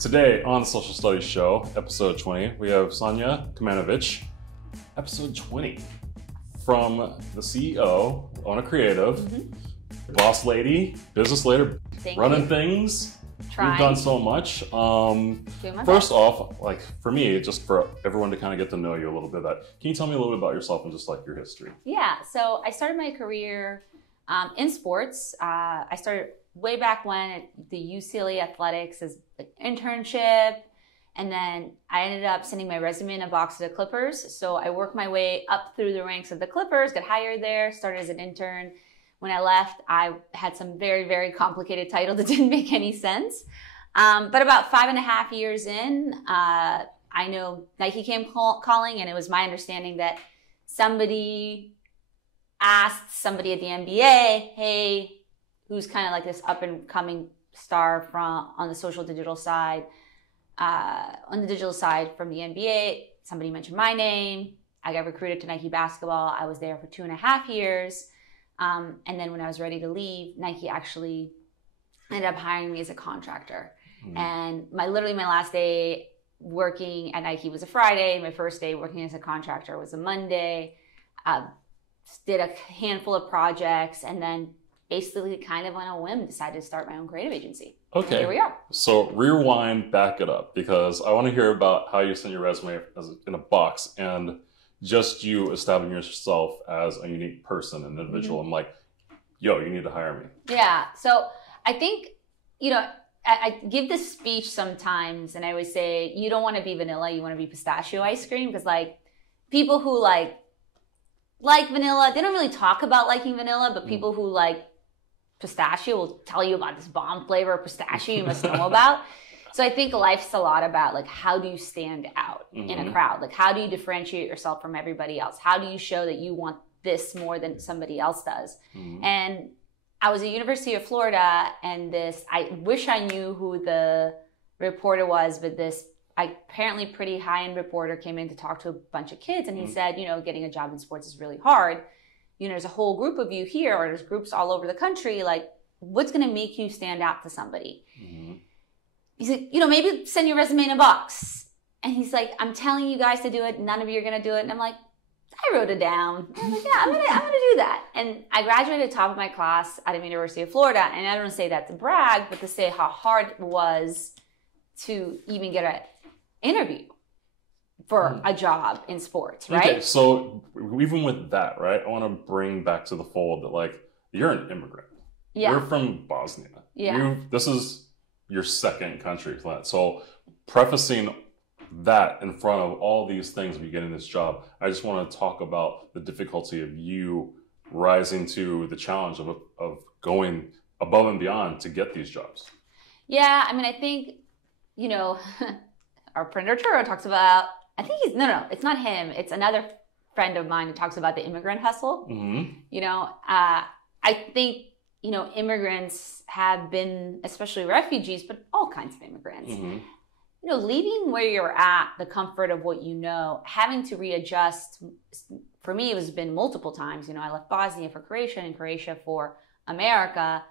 Today on the Social Studies Show, episode 20, we have Sanja Komljenovic, episode 20, from the CEO, owner creative, boss lady, business leader, running things. Trying. We've done so much. First off, like for me, just for everyone to kind of get to know you a little bit, can you tell me a little bit about yourself and just like your history? Yeah, so I started my career in sports. I started way back when at the UCLA Athletics as an internship. And then I ended up sending my resume in a box to the Clippers. So I worked my way up through the ranks of the Clippers, got hired there, started as an intern. When I left, I had some very, very complicated title that didn't make any sense. But about 5.5 years in, I know Nike came calling, and it was my understanding that somebody asked somebody at the NBA, hey, who's kind of like this up and coming star on the social digital side, from the NBA, somebody mentioned my name. I got recruited to Nike basketball. I was there for 2.5 years. And then when I was ready to leave, Nike actually ended up hiring me as a contractor. And my last day working at Nike was a Friday. My first day working as a contractor was a Monday. Did a handful of projects, and then basically kind of on a whim decided to start my own creative agency. Okay. And here we are. So rewind, back it up, because I want to hear about how you sent your resume in a box and just you establishing yourself as a unique person, an individual. I'm like, yo, you need to hire me. Yeah. So I think, I give this speech sometimes, and I always say, you don't want to be vanilla, you want to be pistachio ice cream, because like people who like vanilla, they don't really talk about liking vanilla, but people who like pistachio will tell you about this bomb flavor of pistachio you must know about. So I think life's a lot about like, how do you stand out in a crowd? Like, how do you differentiate yourself from everybody else? How do you show that you want this more than somebody else does? And I was at University of Florida, and I wish I knew who the reporter was, but this apparently pretty high-end reporter came in to talk to a bunch of kids, and he said, getting a job in sports is really hard. There's a whole group of you here, or there's groups all over the country. Like, what's going to make you stand out to somebody? He said, maybe send your resume in a box. And he's like, I'm telling you guys to do it. None of you are going to do it. And I'm like, I wrote it down. And I'm like, yeah, I'm gonna do that. And I graduated top of my class out of University of Florida. And I don't say that to brag, but to say how hard it was to even get an interview for a job in sports, right? Okay, so even with that, right, I want to bring back to the fold that, like, you're an immigrant. Yeah. You're from Bosnia. Yeah. This is your second country. So prefacing that in front of all these things when you get in this job, I just want to talk about the difficulty of you rising to the challenge of going above and beyond to get these jobs. Yeah, I mean, I think, our friend Arturo talks about, I think it's not him. It's another friend of mine who talks about the immigrant hustle. I think, immigrants have been, especially refugees, but all kinds of immigrants, leaving where you're at, the comfort of what you know, having to readjust. For me, it has been multiple times. I left Bosnia for Croatia and Croatia for America.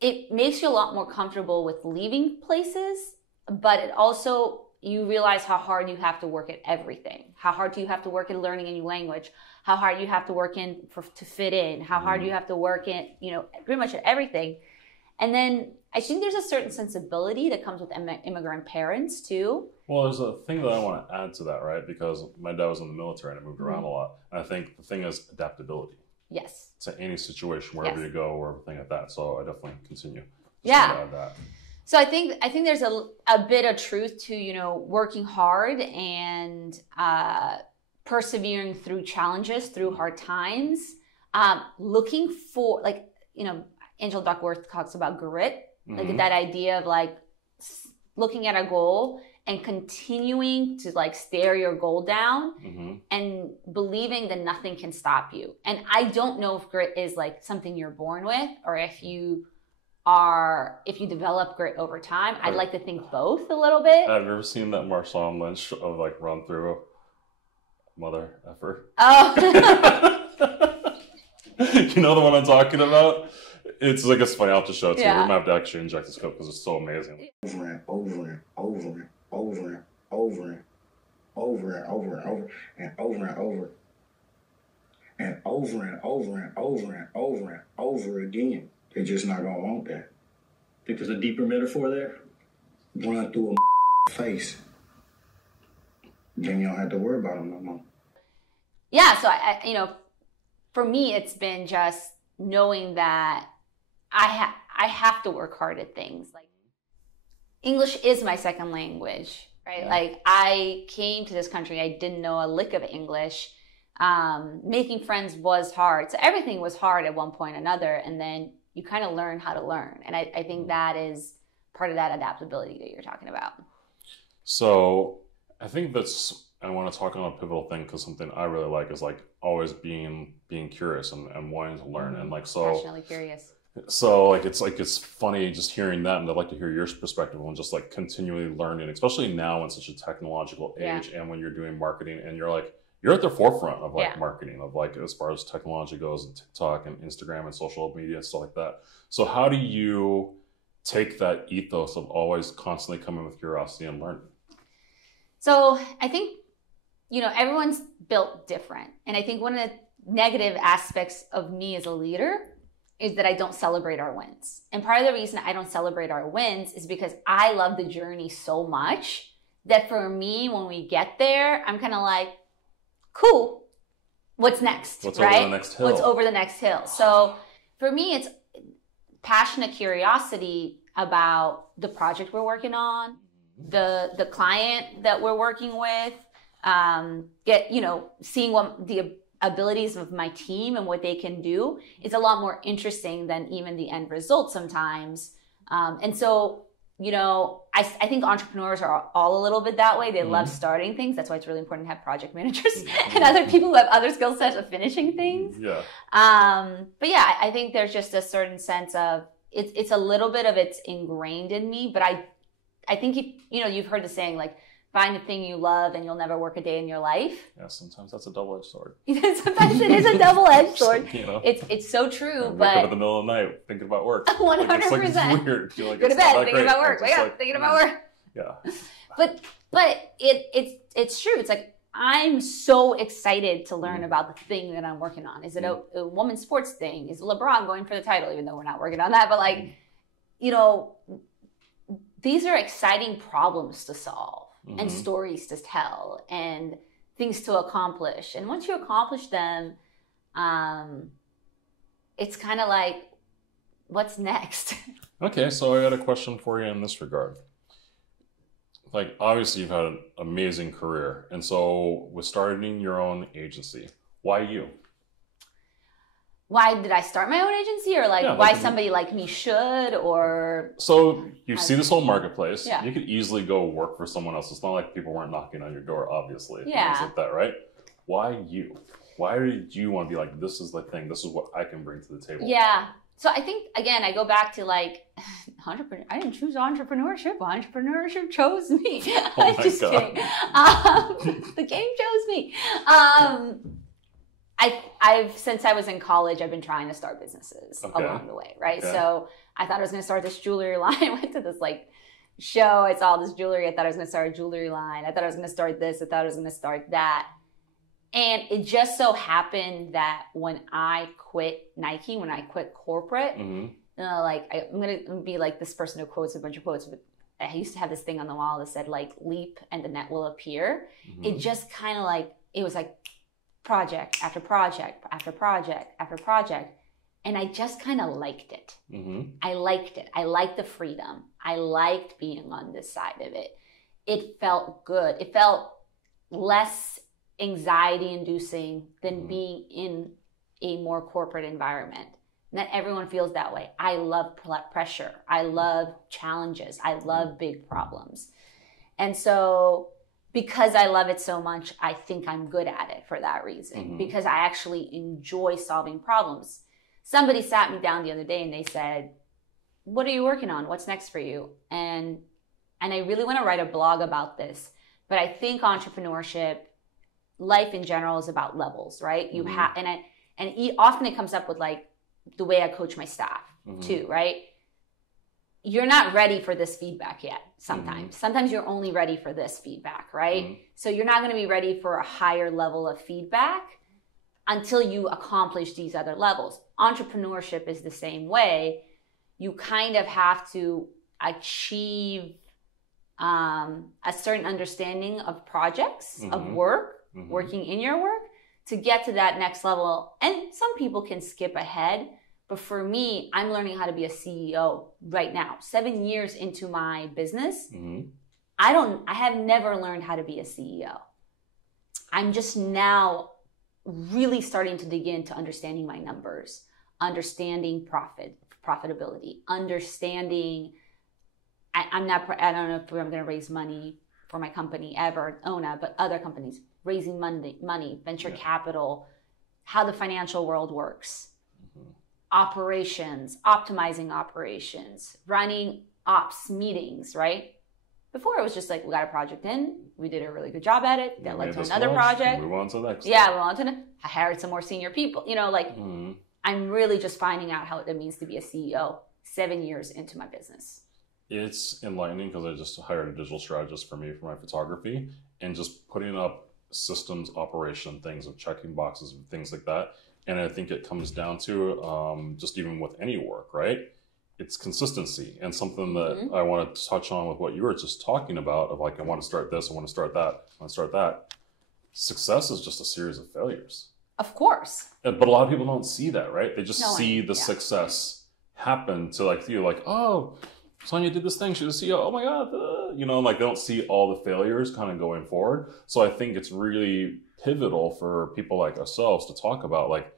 It makes you a lot more comfortable with leaving places, but it also, you realize how hard you have to work at everything. How hard do you have to work in learning a new language? How hard you have to work to fit in? How hard you have to work in, pretty much at everything. And then I think there's a certain sensibility that comes with immigrant parents too. Well, there's a thing that I want to add to that, right? Because my dad was in the military and I moved around a lot. And I think the thing is adaptability. Yes. To any situation, wherever you go or everything like that. So I definitely continue. Yeah. So I think there's a bit of truth to, working hard and persevering through challenges, through hard times, looking for, Angela Duckworth talks about grit, like that idea of like looking at a goal and continuing to like stare your goal down and believing that nothing can stop you. And I don't know if grit is like something you're born with or if you develop grit over time. I'd like to think both a little bit. Have you ever seen that Marshawn Lynch of like run through mother effer? Oh. You know the one I'm talking about? It's like it's funny. I'll have to show it to you. Yeah. We might have to actually inject this code because it's so amazing. Over and over and over and over and over and over and over and over and over and over and over and over and over and over and over again. They're just not gonna want that. Think there's a deeper metaphor there? Run through a face. Then you don't have to worry about them no more. Yeah, so I for me, it's been just knowing that I have to work hard at things. Like English is my second language, right? Like I came to this country, I didn't know a lick of English. Making friends was hard. So everything was hard at one point or another. And then you kind of learn how to learn. And I think that is part of that adaptability that you're talking about. So I think I want to talk on a pivotal thing because something I really like is like always being curious and wanting to learn. And like, so Passionately curious. So it's funny just hearing that, and I'd like to hear your perspective on just like continually learning, especially now in such a technological age, and when you're doing marketing and you're at the forefront of like marketing of like as far as technology goes, and TikTok and Instagram and social media and stuff like that. So how do you take that ethos of always constantly coming with curiosity and learning? So I think, everyone's built different. And I think one of the negative aspects of me as a leader is that I don't celebrate our wins. And part of the reason I don't celebrate our wins is because I love the journey so much that for me, when we get there, I'm kind of like, cool, what's next? What's right? over the next hill? What's over the next hill? So for me, it's passionate curiosity about the project we're working on, the client that we're working with, seeing what the abilities of my team and what they can do is a lot more interesting than even the end result sometimes. And so, I think entrepreneurs are all a little bit that way. They love starting things. That's why it's really important to have project managers and other people who have other skill sets of finishing things. Yeah. But yeah, I think there's just a certain sense of it's a little bit of it's ingrained in me, but I think you've heard the saying like, find the thing you love and you'll never work a day in your life. Yeah, sometimes that's a double-edged sword. Sometimes it is a double-edged sword. It's so true, wake but up in the middle of the night thinking about work. 100%. It's weird. You're like, go to bed thinking about work. Wake Like, up thinking about work. Yeah. But it's true. It's like I'm so excited to learn about the thing that I'm working on. Is it a women's sports thing? Is LeBron going for the title? Even though we're not working on that, but like, these are exciting problems to solve. And stories to tell and things to accomplish. And once you accomplish them, it's kind of like, what's next? Okay, so I got a question for you in this regard. Like, obviously, you've had an amazing career. And so with starting your own agency, why you? Why did I start my own agency, or why somebody like me should, or? So you see this whole marketplace. Yeah. You could easily go work for someone else. It's not like people weren't knocking on your door, obviously. Yeah. Things like that, right? Why you? Why did you want to be like, this is the thing. This is what I can bring to the table. Yeah. So I think, again, I go back to like, I didn't choose entrepreneurship. Entrepreneurship chose me. Oh my Just God. kidding. The game chose me. I've since I was in college, I've been trying to start businesses along the way, right? Okay. So I thought I was going to start this jewelry line. I went to this show. I saw this jewelry. I thought I was going to start a jewelry line. I thought I was going to start this. I thought I was going to start that. And it just so happened that when I quit Nike, when I quit corporate, I'm going to be like this person who quotes a bunch of quotes. But I used to have this thing on the wall that said like, leap and the net will appear. It just kind of like, it was like, project after project after project after project, and I just kind of liked it. I liked it. I liked the freedom. I liked being on this side of it. It felt good. It felt less anxiety inducing than being in a more corporate environment. Not everyone feels that way. I love pressure. I love challenges. I love big problems. And so because I love it so much, I think I'm good at it for that reason, because I actually enjoy solving problems. Somebody sat me down the other day and they said, what are you working on? What's next for you? And I really want to write a blog about this, but I think entrepreneurship, life in general, is about levels, right? You have, often it comes up with like the way I coach my staff. too, right? You're not ready for this feedback yet sometimes. Sometimes you're only ready for this feedback, right? So you're not going to be ready for a higher level of feedback until you accomplish these other levels. Entrepreneurship is the same way. You kind of have to achieve a certain understanding of projects, of work, working in your work to get to that next level. And some people can skip ahead. But for me, I'm learning how to be a CEO right now. 7 years into my business, I have never learned how to be a CEO. I'm just now really starting to dig into understanding my numbers, understanding profitability, understanding, I don't know if I'm going to raise money for my company ever, ONA, but other companies, raising money, venture capital, how the financial world works. Operations, optimizing operations, running ops meetings, right? Before it was just like, we got a project in, we did a really good job at it, that led to another project. Move on to the next. Yeah, I hired some more senior people. You know, like I'm really just finding out how it means to be a CEO 7 years into my business. It's enlightening because I just hired a digital strategist for me for my photography, and just putting up systems, operation things of checking boxes and things like that. And I think it comes down to just even with any work, right? It's consistency, and something that I want to touch on with what you were just talking about of like, I want to start this, I want to start that, I want to start that. Success is just a series of failures. Of course. But a lot of people don't see that, right? They just see the success happen to like feel like, oh, Sanja did this thing, she's a CEO, oh my God, you know, like they don't see all the failures kind of going forward. So I think it's really pivotal for people like ourselves to talk about like,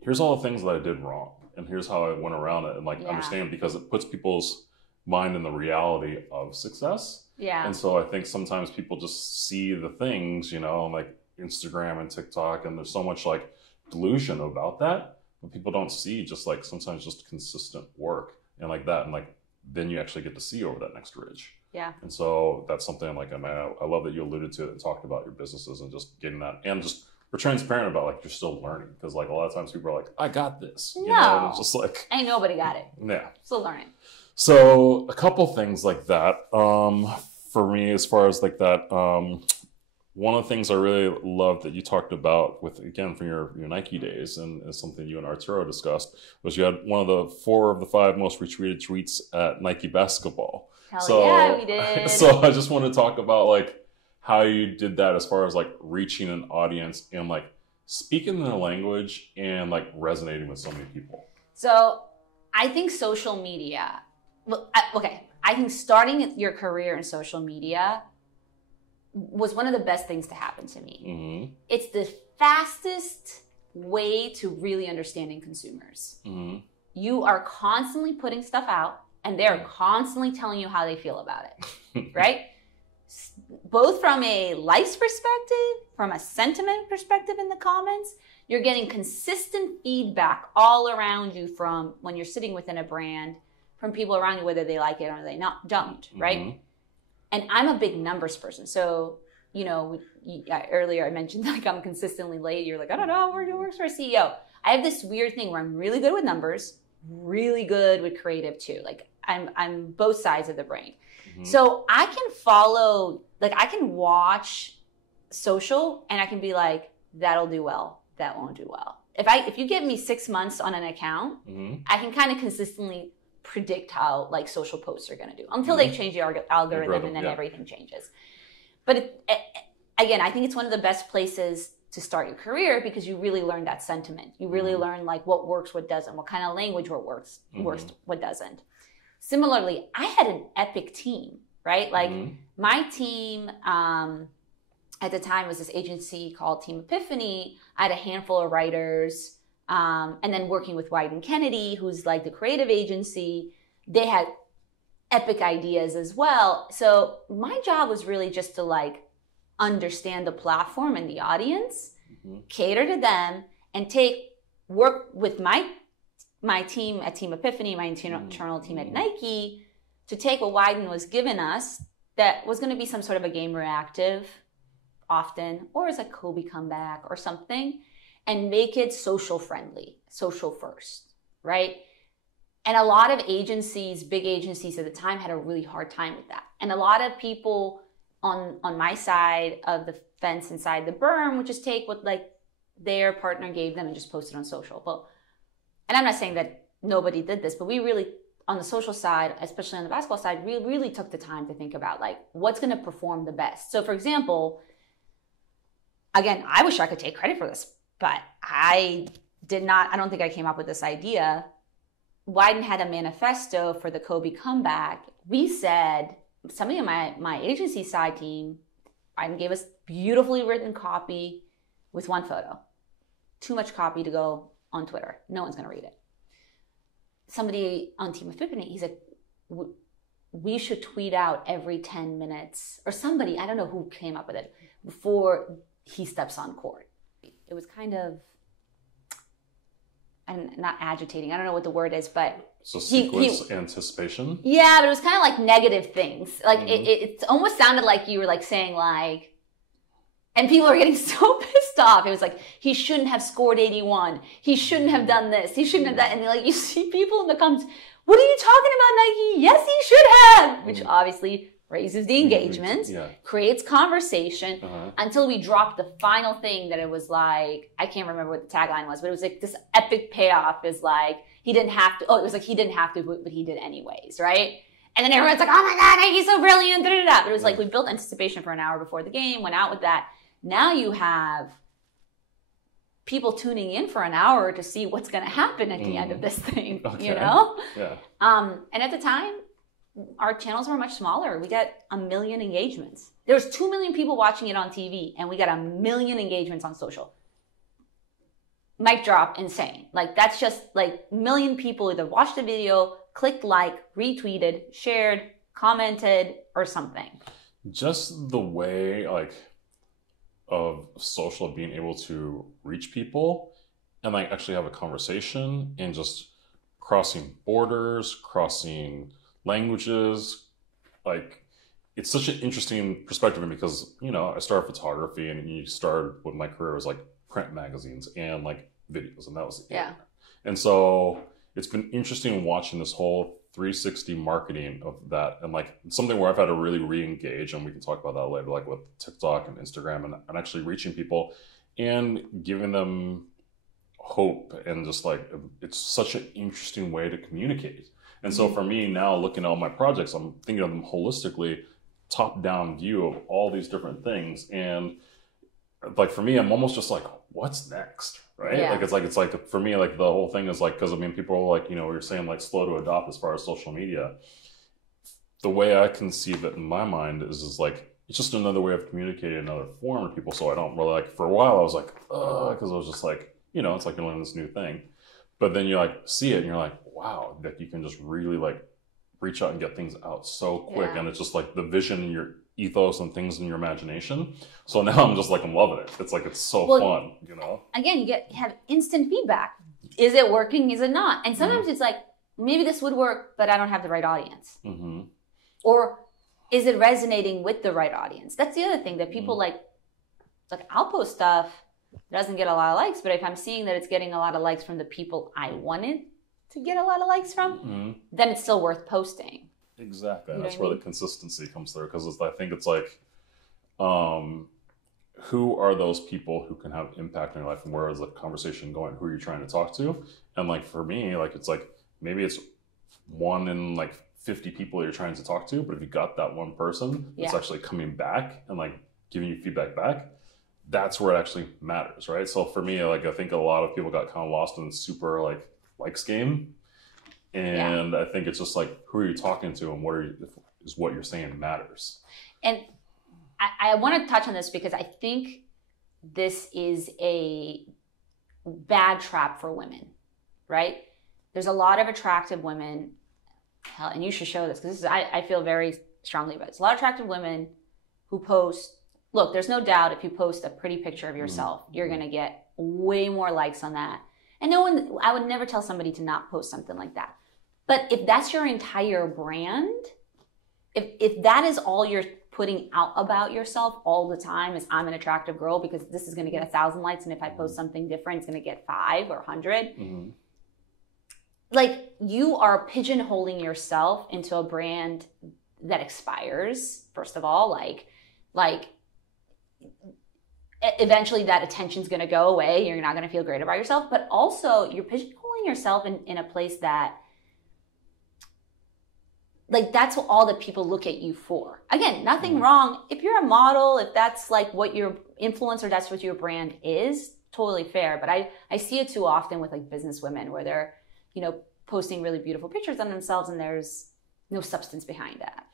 here's all the things that I did wrong, and here's how I went around it, and like understand, because it puts people's mind in the reality of success. Yeah. And so I think sometimes people just see the things, you know, like Instagram and TikTok, and there's so much like delusion about that, but people don't see just like sometimes just consistent work and like that, and like then you actually get to see over that next ridge. Yeah. And so that's something like, I love that you alluded to it and talked about your businesses and just getting that, and just we're transparent about like you're still learning, because like a lot of times people are like, I got this. You know, and it's just like, ain't nobody got it. Yeah. Still learning. So a couple things like that. For me, as far as like that, one of the things I really loved that you talked about with, again, from your Nike days, and is something you and Arturo discussed, was you had one of the 4 of the 5 most retweeted tweets at Nike basketball. Hell yeah, we did. So I just want to talk about like how you did that as far as like reaching an audience and like speaking their language and like resonating with so many people. So I think social media, I think starting your career in social media was one of the best things to happen to me. It's the fastest way to really understanding consumers. You are constantly putting stuff out, and they're constantly telling you how they feel about it, right? Both from a likes perspective, from a sentiment perspective in the comments, you're getting consistent feedback all around you from when you're sitting within a brand, from people around you, whether they like it or they don't, right? And I'm a big numbers person. So, you know, earlier I mentioned like I'm consistently late. You're like, I don't know how it works for a CEO. I have this weird thing where I'm really good with numbers, really good with creative too. Like I'm both sides of the brain. So I can follow, like I can watch social and I can be like, that'll do well, that won't do well. If you give me 6 months on an account, I can kind of consistently predict how like social posts are going to do until they change the algorithm and then everything changes. But again, I think it's one of the best places to start your career, because you really learn that sentiment. You really learn like what works, what doesn't, what kind of language works, what doesn't. Similarly, I had an epic team, right? Like my team at the time was this agency called Team Epiphany. I had a handful of writers, and then working with Wyden Kennedy, who's like the creative agency. They had epic ideas as well. So my job was really just to like understand the platform and the audience, cater to them, and work with my team at Team Epiphany, my internal team at Nike, to take what Wyden was giving us that was going to be some sort of a game reactive often, or as a Kobe comeback or something, and make it social friendly, social first, right? And a lot of agencies, big agencies at the time, had a really hard time with that. And a lot of people on my side of the fence inside the berm would just take what like their partner gave them and just post it on social. But, and I'm not saying that nobody did this, but we really, on the social side, especially on the basketball side, we really took the time to think about like what's going to perform the best. So for example, again, I wish I could take credit for this, but I don't think I came up with this idea. Wyden had a manifesto for the Kobe comeback. We said, somebody on my agency side team, Wyden gave us beautifully written copy with one photo. Too much copy to go on Twitter. No one's going to read it. Somebody on Team of Tiffany, he said, we should tweet out every 10 minutes, or somebody, I don't know who came up with it, before he steps on court. It was kind of, and not agitating, I don't know what the word is, but so sequence anticipation. Yeah, but it was kind of like negative things. Like it almost sounded like you were like saying like, and people are getting so pissed off. It was like, he shouldn't have scored 81. He shouldn't have done this. He shouldn't have that. And like you see people in the comments, what are you talking about, Nike? Yes, he should have. Which obviously raises the engagement, creates conversation, until we dropped the final thing that it was like, I can't remember what the tagline was, but it was like this epic payoff is like, he didn't have to, it was like he didn't have to, but he did anyways, right? And then everyone's like, oh my God, Nike's so brilliant, da, da, da. But it was like, we built anticipation for an hour before the game, went out with that. Now you have people tuning in for an hour to see what's going to happen at the end of this thing, you know? Yeah. And at the time, our channels were much smaller. We got 1 million engagements. There was 2 million people watching it on TV, and we got 1 million engagements on social. Mic drop, insane. Like, that's just like 1 million people either watched the video, clicked like, retweeted, shared, commented, or something. Just the way, like, of social being able to reach people and like actually have a conversation and just crossing borders, crossing languages, like it's such an interesting perspective because, you know, I started photography and you started when my career was like print magazines and like videos, and that was the internet. And so it's been interesting watching this whole 360 marketing of that, and like something where I've had to really re-engage, and we can talk about that later, like with TikTok and Instagram and actually reaching people and giving them hope, and just like it's such an interesting way to communicate. And so for me now, looking at all my projects, I'm thinking of them holistically, top-down view of all these different things. And like for me, I'm almost just like, what's next? Right? Yeah. Like it's like for me, like the whole thing is like, because I mean, people are like, you know, we were saying like slow to adopt as far as social media. The way I conceive it in my mind is like, it's just another way of communicating, another form of people. So I don't really like, for a while I was like, because I was just like, you know, it's like you're learning this new thing. But then you like see it and you're like, wow, that you can just really like reach out and get things out so quick. And it's just like the vision in your ethos and things in your imagination. So now I'm just like, I'm loving it. It's like, it's so fun, you know? Again, you have instant feedback. Is it working? Is it not? And sometimes it's like, maybe this would work, but I don't have the right audience. Or is it resonating with the right audience? That's the other thing that people like I'll post stuff, it doesn't get a lot of likes, but if I'm seeing that it's getting a lot of likes from the people I wanted to get a lot of likes from, then it's still worth posting. Exactly. And that's where the consistency comes through. Because I think it's like, who are those people who can have impact in your life, and where is the conversation going? Who are you trying to talk to? And like for me, like it's like maybe it's 1 in like 50 people you're trying to talk to, but if you got that one person that's actually coming back and like giving you feedback back, that's where it actually matters, right? So for me, like I think a lot of people got kind of lost in the super like likes game. And I think it's just like, who are you talking to, and is what you're saying matters. And I want to touch on this because I think this is a bad trap for women, right? There's a lot of attractive women, and you should show this because I feel very strongly about it. There's a lot of attractive women who post, look, there's no doubt if you post a pretty picture of yourself, you're going to get way more likes on that. And I would never tell somebody to not post something like that. But if that's your entire brand, if that is all you're putting out about yourself all the time is I'm an attractive girl because this is going to get 1,000 likes, and if I post something different, it's going to get 5 or 100. like you are pigeonholing yourself into a brand that expires, first of all, like eventually that attention's going to go away. You're not going to feel great about yourself, but also you're pigeonholing yourself in a place that, like, that's what all the people look at you for. Again, nothing wrong. If you're a model, if that's like what your influencer, that's what your brand is, totally fair. But I see it too often with like business women where they're, you know, posting really beautiful pictures on themselves and there's no substance behind that.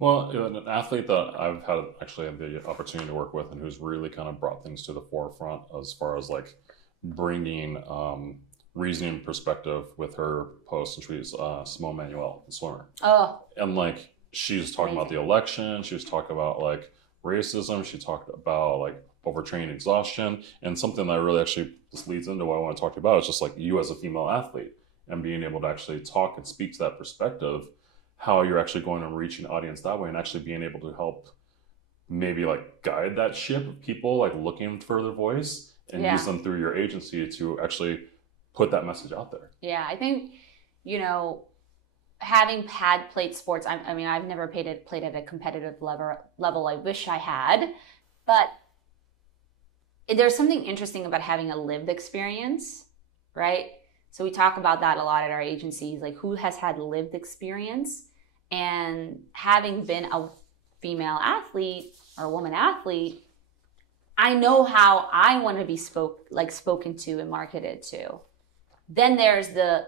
Well, an athlete that I've had the opportunity to work with and who's really kind of brought things to the forefront as far as like bringing reasoning perspective with her posts and tweets, Simone Manuel, the swimmer. Oh. And like she was talking about the election, she was talking about like racism, she talked about like overtraining, exhaustion, and something that really actually just leads into what I want to talk about is just like you as a female athlete and being able to actually talk and speak to that perspective, how you're actually going and reaching audience that way and actually being able to help maybe like guide that ship of people like looking for their voice and use them through your agency to actually put that message out there. Yeah, I think, you know, having played sports, I mean, I've never played at a competitive level. I wish I had, but there's something interesting about having a lived experience, right? So we talk about that a lot at our agencies, like who has had lived experience, and having been a female athlete or a woman athlete, I know how I want to be spoken to and marketed to. Then there's the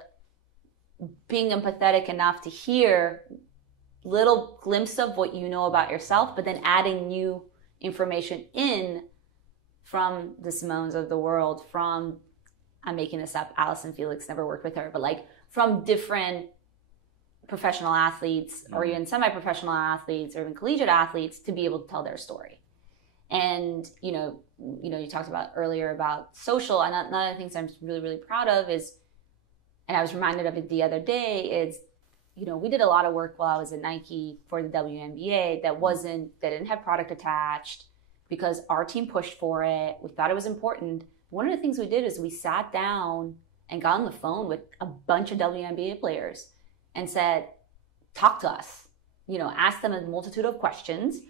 being empathetic enough to hear little glimpse of what you know about yourself, but then adding new information in from the Simones of the world, from, I'm making this up, Allison Felix, never worked with her, but like from different professional athletes or even semi-professional athletes or even collegiate athletes to be able to tell their story. And, you know, you talked about earlier about social, and one of the things I'm really, really proud of is, and I was reminded of it the other day, is, you know, we did a lot of work while I was at Nike for the WNBA that didn't have product attached because our team pushed for it. We thought it was important. One of the things we did is we sat down and got on the phone with a bunch of WNBA players and said, talk to us, you know, ask them a multitude of questions,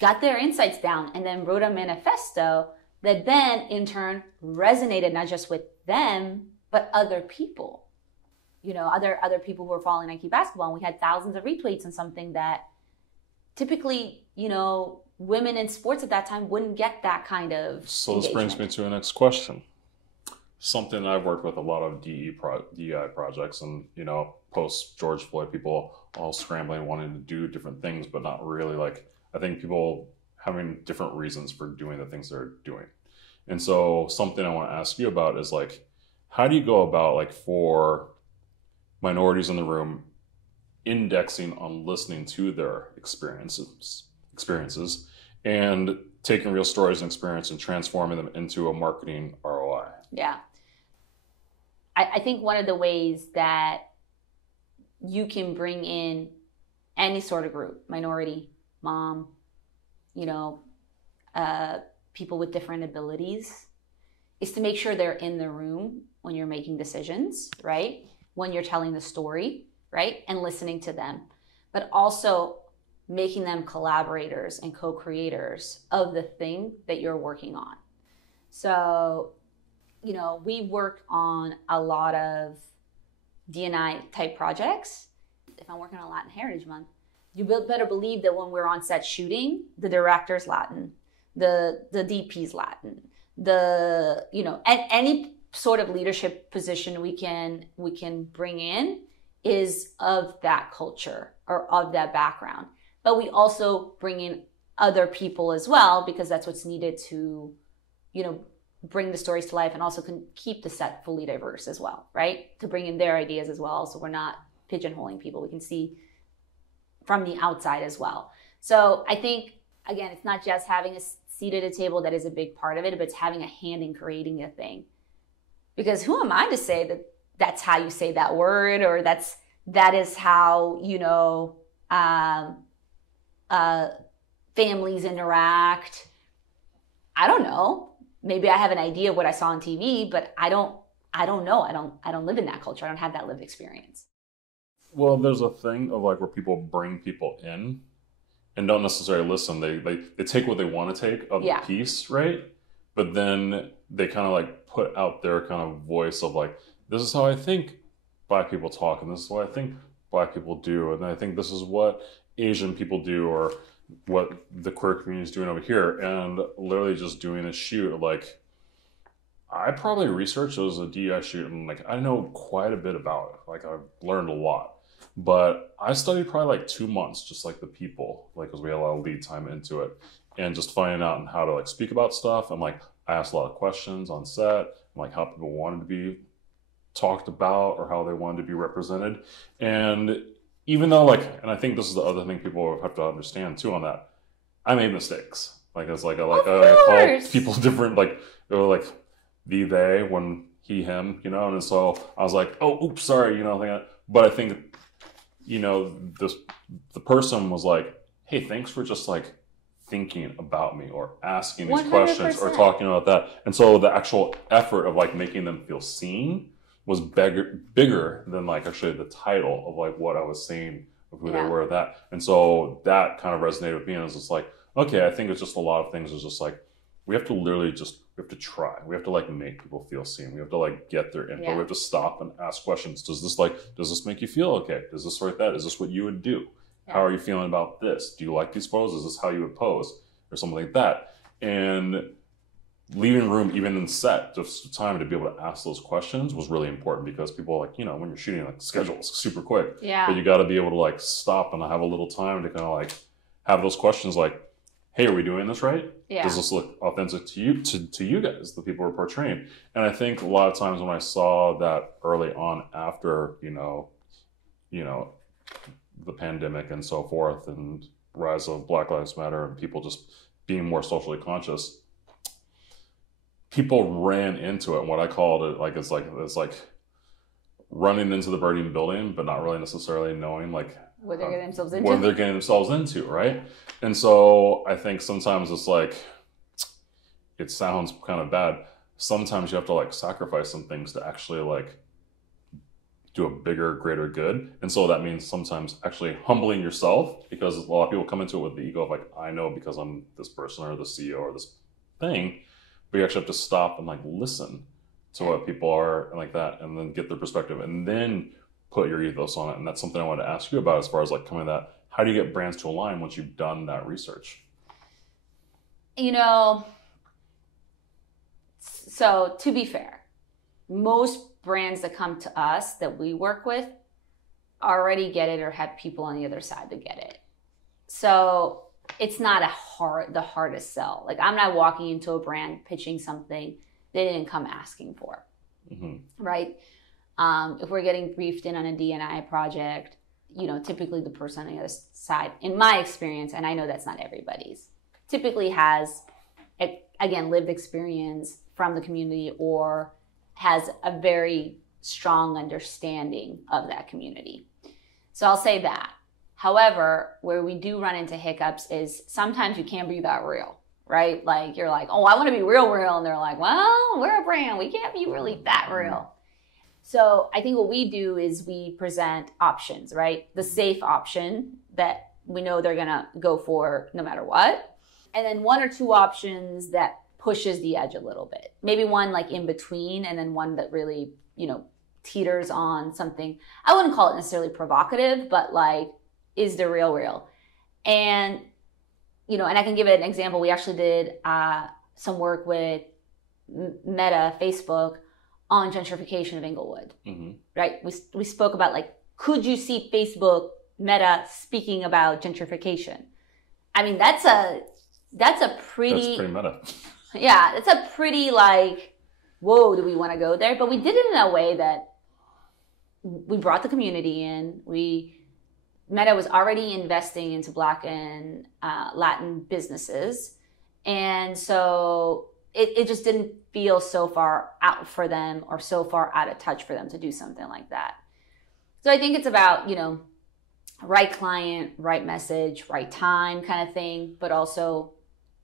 got their insights down, and then wrote a manifesto that then in turn resonated not just with them, but other people, you know, other people who were following Nike basketball. And we had thousands of retweets on something that typically, you know, women in sports at that time wouldn't get that kind of So this brings me to the next question. Something I've worked with a lot of DEI projects and, you know, post George Floyd, people all scrambling, wanting to do different things, but not really like, I think people having different reasons for doing the things they're doing. And so something I want to ask you about is like, how do you go about like for minorities in the room indexing on listening to their experiences and taking real stories and experience and transforming them into a marketing ROI? Yeah. I think one of the ways that you can bring in any sort of group, minority, mom, you know, people with different abilities, is to make sure they're in the room when you're making decisions, right? When you're telling the story, right? And listening to them, but also making them collaborators and co-creators of the thing that you're working on. So, you know, we work on a lot of D&I type projects. If I'm working on Latin Heritage Month, you better believe that when we're on set shooting, the director's Latin, the DP's Latin, you know, any sort of leadership position we can bring in is of that culture or of that background. But we also bring in other people as well, because that's what's needed to, you know, bring the stories to life and also can keep the set fully diverse as well, right? To bring in their ideas as well. So we're not pigeonholing people. We can see from the outside as well. So I think, again, it's not just having a seat at a table that is a big part of it, but it's having a hand in creating a thing. Because who am I to say that that's how you say that word, or that is how, you know, families interact? I don't know. Maybe I have an idea of what I saw on TV, but I don't I don't know. I don't live in that culture. I don't have that lived experience. Well, there's a thing of like where people bring people in and don't necessarily listen. They take what they want to take of the piece, right? But then they kind of like put out their kind of voice of like, this is how I think Black people talk, and this is what I think Black people do, and I think this is what Asian people do, or what the queer community is doing over here, and literally just doing a shoot. Like, I probably researched it was a DEI shoot, and like I know quite a bit about it. Like I've learned a lot, but I studied probably like 2 months, just like the people, like because we had a lot of lead time into it, and just finding out and how to like speak about stuff. And like I asked a lot of questions on set, and like how people wanted to be talked about or how they wanted to be represented. And even though like, and I think this is the other thing people have to understand too on that, I made mistakes. Like it's like I call people different, like they were like the they when he him, you know, and so I was like, oh oops, sorry, you know, but I think, you know, the person was like, hey, thanks for just like thinking about me or asking these 100%. questions or talking about that. And so the actual effort of like making them feel seen was bigger than like actually the title of like what I was saying of who they were, that. And so that kind of resonated with me, and it was just like, okay, I think it's just a lot of things is just like, we have to literally just, we have to try. We have to like make people feel seen. We have to like get their input. We have to stop and ask questions. Does this make you feel okay? Does this like that? Is this what you would do? How are you feeling about this? Do you like these poses? Is this how you would pose? Or something like that. And leaving room even in set, just time to be able to ask those questions was really important, because people like, you know, when you're shooting, like schedules super quick. Yeah. But you got to be able to like stop and have a little time to kind of like have those questions like, hey, are we doing this right? Yeah. Does this look authentic to you, to you guys, the people we're portraying? And I think a lot of times when I saw that early on after, you know, the pandemic and so forth, and rise of Black Lives Matter and people just being more socially conscious, people ran into it. And what I called it, like, it's like running into the burning building, but not really necessarily knowing like what they're getting themselves into. What they're getting themselves into, right? And so I think sometimes it's like, it sounds kind of bad. Sometimes you have to like sacrifice some things to actually like do a bigger, greater good. And so that means sometimes actually humbling yourself, because a lot of people come into it with the ego of like, I know because I'm this person or the CEO or this thing. But you actually have to stop and like listen to what people are and like that, and then get their perspective, and then put your ethos on it. And that's something I wanted to ask you about as far as like coming to that. How do you get brands to align once you've done that research? You know, so to be fair, most brands that come to us that we work with already get it or have people on the other side that get it. So it's not the hardest sell. Like, I'm not walking into a brand pitching something they didn't come asking for, right? If we're getting briefed in on a D&I project, you know, typically the person on the other side, in my experience, and I know that's not everybody's, typically has, again, lived experience from the community or has a very strong understanding of that community. So I'll say that. However, where we do run into hiccups is sometimes you can't be that real, right? Like, you're like, oh, I want to be real. And they're like, well, we're a brand. We can't be really that real. So I think what we do is we present options, right? The safe option that we know they're going to go for no matter what. And then one or two options that pushes the edge a little bit. Maybe one like in between, and then one that really, you know, teeters on something. I wouldn't call it necessarily provocative, but like, is the real? And, you know, and I can give it an example. We actually did some work with Meta, Facebook, on gentrification of Inglewood, right? We spoke about like, could you see Facebook, Meta speaking about gentrification? I mean, that's pretty meta. Yeah, it's a pretty like, whoa, do we want to go there? But we did it in a way that we brought the community in. Meta was already investing into Black and Latin businesses. And so it just didn't feel so far out for them or so far out of touch for them to do something like that. So I think it's about, you know, right client, right message, right time kind of thing, but also...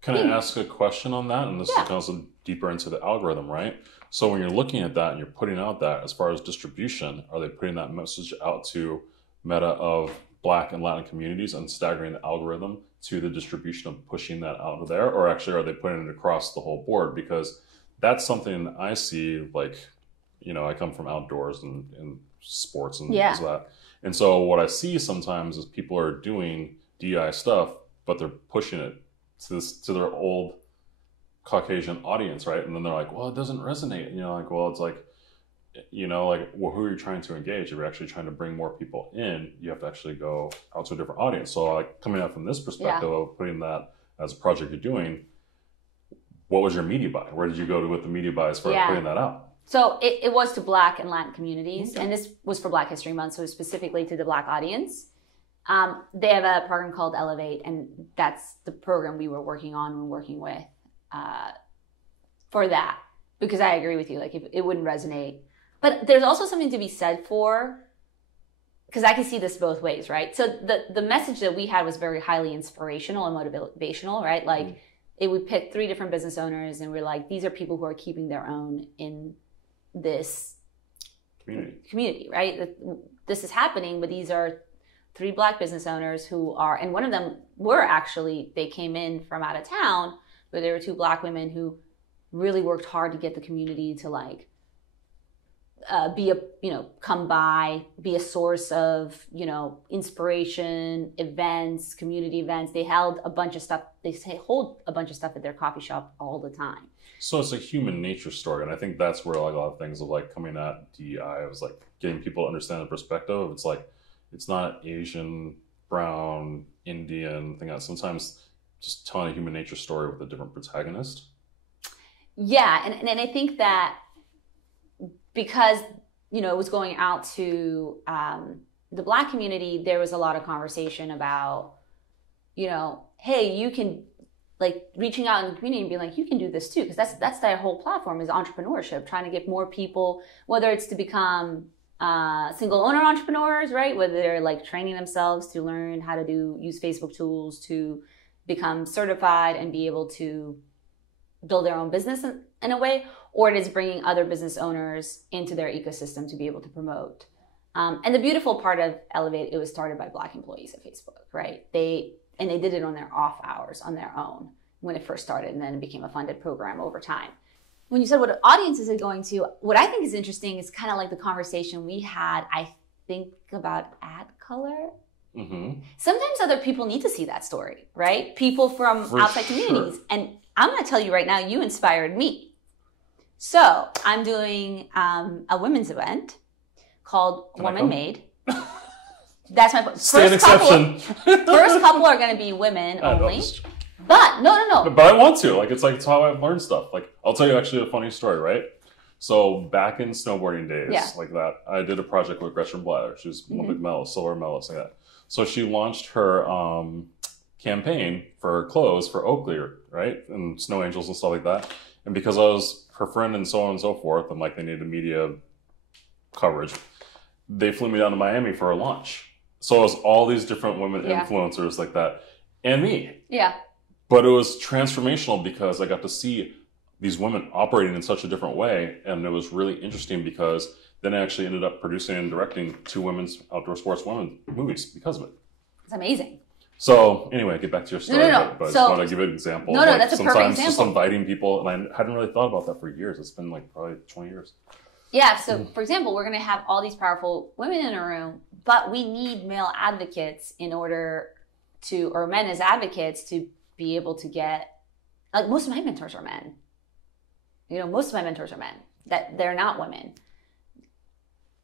Can I ask a question on that? And this is kind of deeper into the algorithm, right? So when you're looking at that and you're putting out that as far as distribution, are they putting that message out to Meta of Black and Latin communities and staggering the algorithm to the distribution of pushing that out of there? Or actually are they putting it across the whole board? Because that's something I see, like, you know, I come from outdoors and sports and Yeah. that. And so what I see sometimes is people are doing DEI stuff, but they're pushing it to their old Caucasian audience, right? And then they're like, well, it doesn't resonate. And you're like, well, it's like, you know, like, well, who are you trying to engage? If you're actually trying to bring more people in, you have to actually go out to a different audience. So like coming out from this perspective of putting that as a project you're doing, what was your media buy? Where did you go with the media buy as far as putting that out? So it was to Black and Latin communities, and this was for Black History Month, so specifically to the Black audience. They have a program called Elevate, and that's the program we were working on when working with for that, because I agree with you, like it wouldn't resonate. But there's also something to be said for, because I can see this both ways, right? So the message that we had was very highly inspirational and motivational, right? Like we picked 3 different business owners, and we're like, these are people who are keeping their own in this community, right? This is happening, but these are 3 Black business owners who are, and one of them were actually, they came in from out of town, but there were 2 Black women who really worked hard to get the community to like be a, you know, come by, be a source of, you know, inspiration, events, community events. They held a bunch of stuff. They hold a bunch of stuff at their coffee shop all the time. So it's a human nature story. And I think that's where like a lot of things of like coming at DEI was like getting people to understand the perspective. It's like, it's not Asian, brown, Indian thing. Sometimes just telling a human nature story with a different protagonist. Yeah. And I think that because, you know, it was going out to the Black community, there was a lot of conversation about, you know, hey, you can, like, reaching out in the community and being like, you can do this too. Because that's their whole platform is entrepreneurship, trying to get more people, whether it's to become single owner entrepreneurs, right? Whether they're like training themselves to learn how to use Facebook tools to become certified and be able to build their own business in a way, or it is bringing other business owners into their ecosystem to be able to promote. And the beautiful part of Elevate, it was started by Black employees at Facebook, right? They did it on their off hours, on their own, when it first started, and then it became a funded program over time. When you said what audiences are going to, what I think is interesting is kind of like the conversation we had, I think, about ad color. Mm-hmm. Sometimes other people need to see that story, right? People from outside communities. And I'm going to tell you right now, you inspired me. So I'm doing a women's event called Woman Made. That's my first couple. First couple are going to be women only. But no. But I want to. Like, it's how I've learned stuff. Like, I'll tell you actually a funny story, right? So back in snowboarding days, like that, I did a project with Gretchen Blatter. She was Olympic medalist, silver medalist, like that. So she launched her campaign for her clothes for Oakley, right? And Snow Angels and stuff like that. And because I was her friend and so on and so forth, and like they needed media coverage, they flew me down to Miami for a launch. So it was all these different women influencers like that, and me. Yeah. But it was transformational because I got to see these women operating in such a different way. And it was really interesting because then I actually ended up producing and directing 2 women's outdoor sports women movies because of it. It's amazing. So anyway, get back to your story. No. But I just want to give an example. No, that's a perfect example. Sometimes just inviting people, and I hadn't really thought about that for years. It's been like probably 20 years. Yeah, so for example, we're going to have all these powerful women in a room, but we need male advocates in order to, or men as advocates to be able to get, like most of my mentors are men. You know, most of my mentors are men, that they're not women.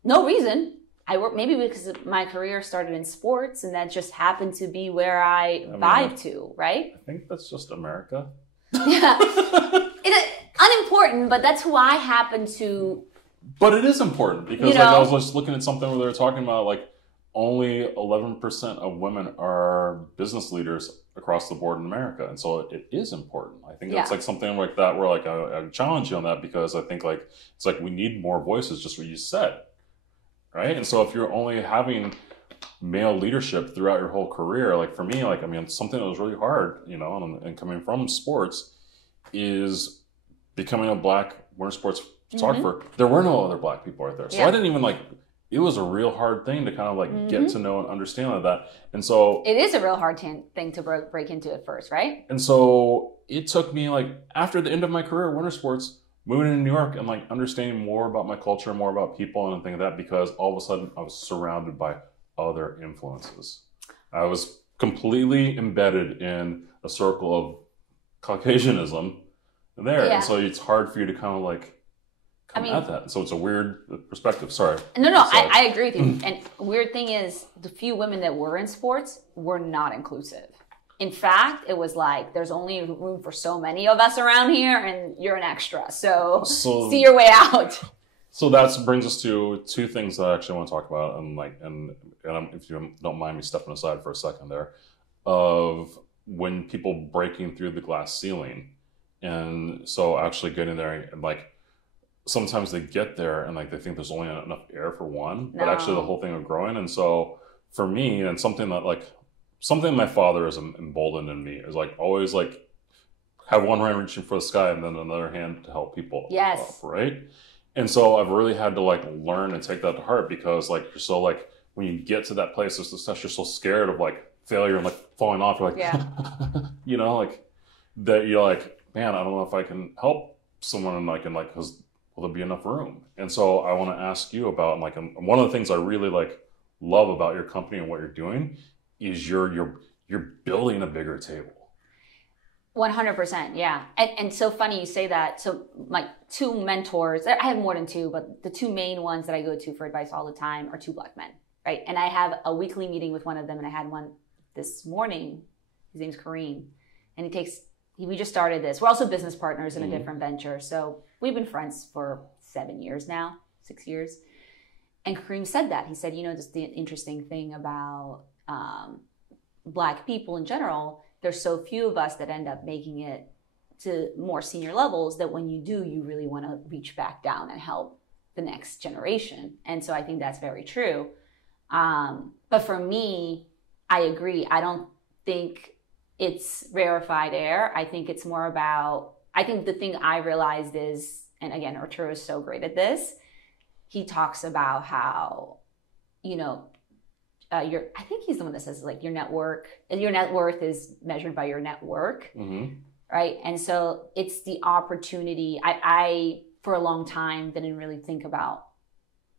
No reason. I work maybe because my career started in sports and that just happened to be where I vibe to, right? I think that's just America. Yeah. It's unimportant, but that's who I happen to. But it is important because like I was just looking at something where they were talking about like only 11% of women are business leaders across the board in America. And so it is important. I think it's like something like that where like I challenge you on that because I think like it's like we need more voices, just what you said. Right. And so if you're only having male leadership throughout your whole career, like for me, like, I mean, something that was really hard, you know, and coming from sports is becoming a Black winter sports there were no other black people right there. So Yeah. I didn't even like, it was a real hard thing to kind of like get to know and understand like that. And so it is a real hard thing to break into at first, right? And so it took me like after the end of my career in winter sports, moving to New York and like understanding more about my culture, more about people and things like that, because all of a sudden I was surrounded by other influences. I was completely embedded in a circle of Caucasianism there. Yeah. And so it's hard for you to kind of like come at that. So it's a weird perspective. Sorry. No, I agree with you. And weird thing is the few women that were in sports were not inclusive. In fact, it was like, there's only room for so many of us around here and you're an extra. So see your way out. So that brings us to two things that I actually want to talk about. And if you don't mind me stepping aside for a second there, of when people breaking through the glass ceiling. And so actually getting there and like, sometimes they get there and like they think there's only enough air for one, but actually the whole thing of growing. And so for me, and something my father has emboldened in me is like always like have one hand reaching for the sky and then another hand to help people up, right? And so I've really had to like learn and take that to heart, because like you're so like when you get to that place, there's stuff you're so scared of like failure and like falling off. You're like, you know, like that you're like, man, I don't know if I can help someone and because will there be enough room? And so I want to ask you about like one of the things I really like love about your company and what you're doing is you're building a bigger table. 100%, yeah. And so funny you say that. So my two mentors, I have more than two, but the two main ones that I go to for advice all the time are two black men, right? And I have a weekly meeting with one of them, and I had one this morning. His name's Kareem, and we just started this. We're also business partners in a different venture. So we've been friends for 7 years now, 6 years. And Kareem said that. He said, just the interesting thing about Black people in general, there's so few of us that end up making it to more senior levels that when you do, you really want to reach back down and help the next generation. And so I think that's very true. But for me, I agree. I don't think it's rarefied air. I think it's more about, I think the thing I realized is, and again, Arturo is so great at this. He talks about how, I think he's the one that says like your net worth is measured by your network, right? And so it's the opportunity. I for a long time didn't really think about,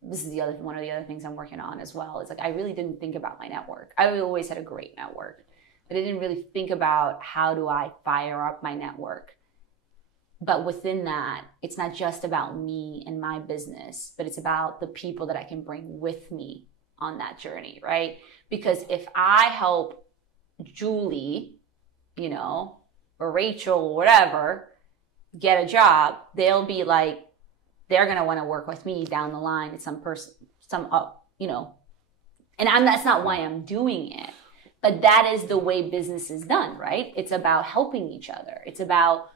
this is one of the other things I'm working on as well. It's like, I really didn't think about my network. I always had a great network, but I didn't really think about how do I fire up my network. But within that, it's not just about me and my business, but it's about the people that I can bring with me on that journey, right? Because if I help Julie, or Rachel, or whatever, get a job, they'll be like, they're going to want to work with me down the line at some person, and that's not why I'm doing it, but that is the way business is done, right? It's about helping each other. It's about,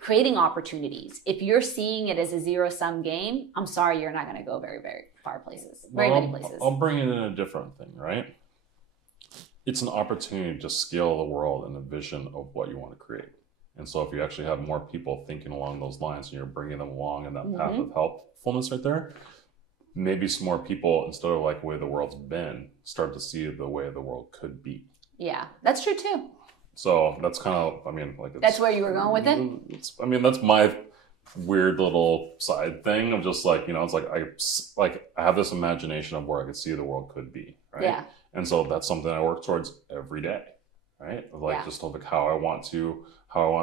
creating opportunities. If you're seeing it as a zero-sum game, I'm sorry, you're not going to go very, very far places, many places. I'll bring it in a different thing, right? It's an opportunity to scale the world and the vision of what you want to create. And so if you actually have more people thinking along those lines and you're bringing them along in that path of helpfulness right there, maybe some more people, instead of like the way the world's been, start to see the way the world could be. Yeah, that's true too. So that's kind of, that's where you were going with it? That's my weird little side thing of just like, it's like I have this imagination of where I could see the world could be, right? Yeah. And so that's something I work towards every day, right? Just like how I want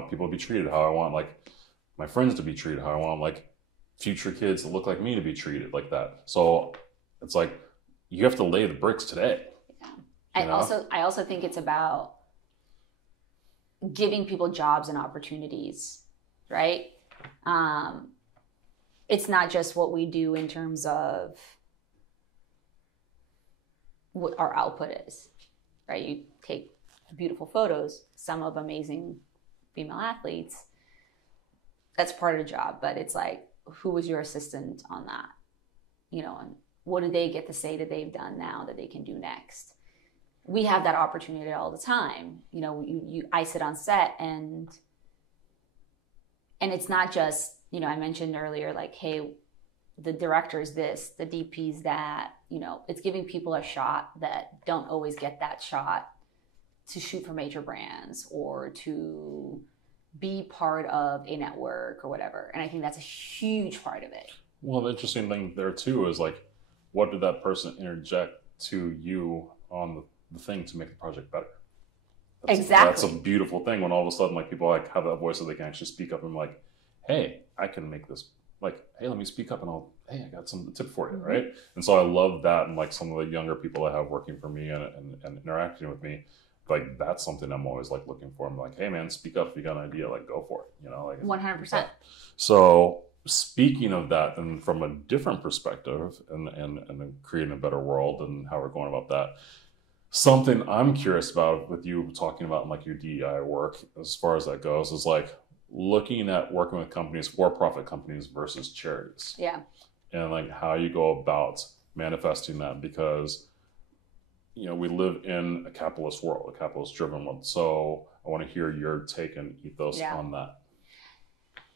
people to be treated, how I want like my friends to be treated, how I want like future kids that look like me to be treated like that. So it's like you have to lay the bricks today. Yeah. I also think it's about giving people jobs and opportunities, right? It's not just what we do in terms of what our output is, right? You take beautiful photos, some of amazing female athletes. That's part of the job, but it's like, who was your assistant on that? And what do they get to say that they've done now that they can do next? We have that opportunity all the time. I sit on set and it's not just, I mentioned earlier, like, hey, the director's this, the DP's that, it's giving people a shot that don't always get that shot to shoot for major brands or to be part of a network or whatever. And I think that's a huge part of it. Well, the interesting thing there too is like, what did that person interject to you on the thing to make the project better? Exactly. That's a beautiful thing when all of a sudden like people like have that voice so they can actually speak up and like, hey, I can make this, like, hey, let me speak up and I got some tip for you, right? And so I love that, and like some of the younger people I have working for me and interacting with me, like that's something I'm always like looking for. I'm like, hey man, speak up if you got an idea, like go for it, like 100%. So speaking of that, and from a different perspective and creating a better world and how we're going about that, something I'm curious about with you talking about like your DEI work, as far as that goes, is like looking at working with companies, for-profit companies versus charities. Yeah. And like how you go about manifesting that, because we live in a capitalist world, a capitalist-driven world. So I want to hear your take and ethos on that.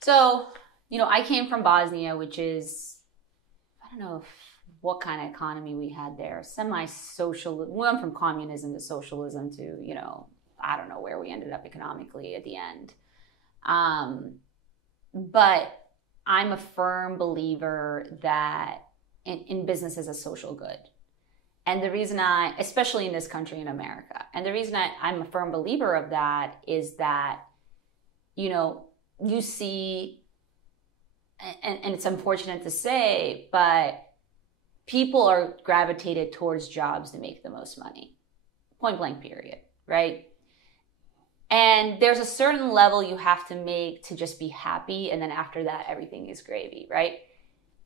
So, I came from Bosnia, which is, I don't know what kind of economy we had there, semi-social. We went from communism to socialism to, I don't know where we ended up economically at the end. But I'm a firm believer that in business is a social good. And the reason especially in this country, in America, and the reason I'm a firm believer of that is that, you see, and it's unfortunate to say, but people are gravitated towards jobs to make the most money. Point blank, period, right? And there's a certain level you have to make to just be happy. And then after that, everything is gravy, right?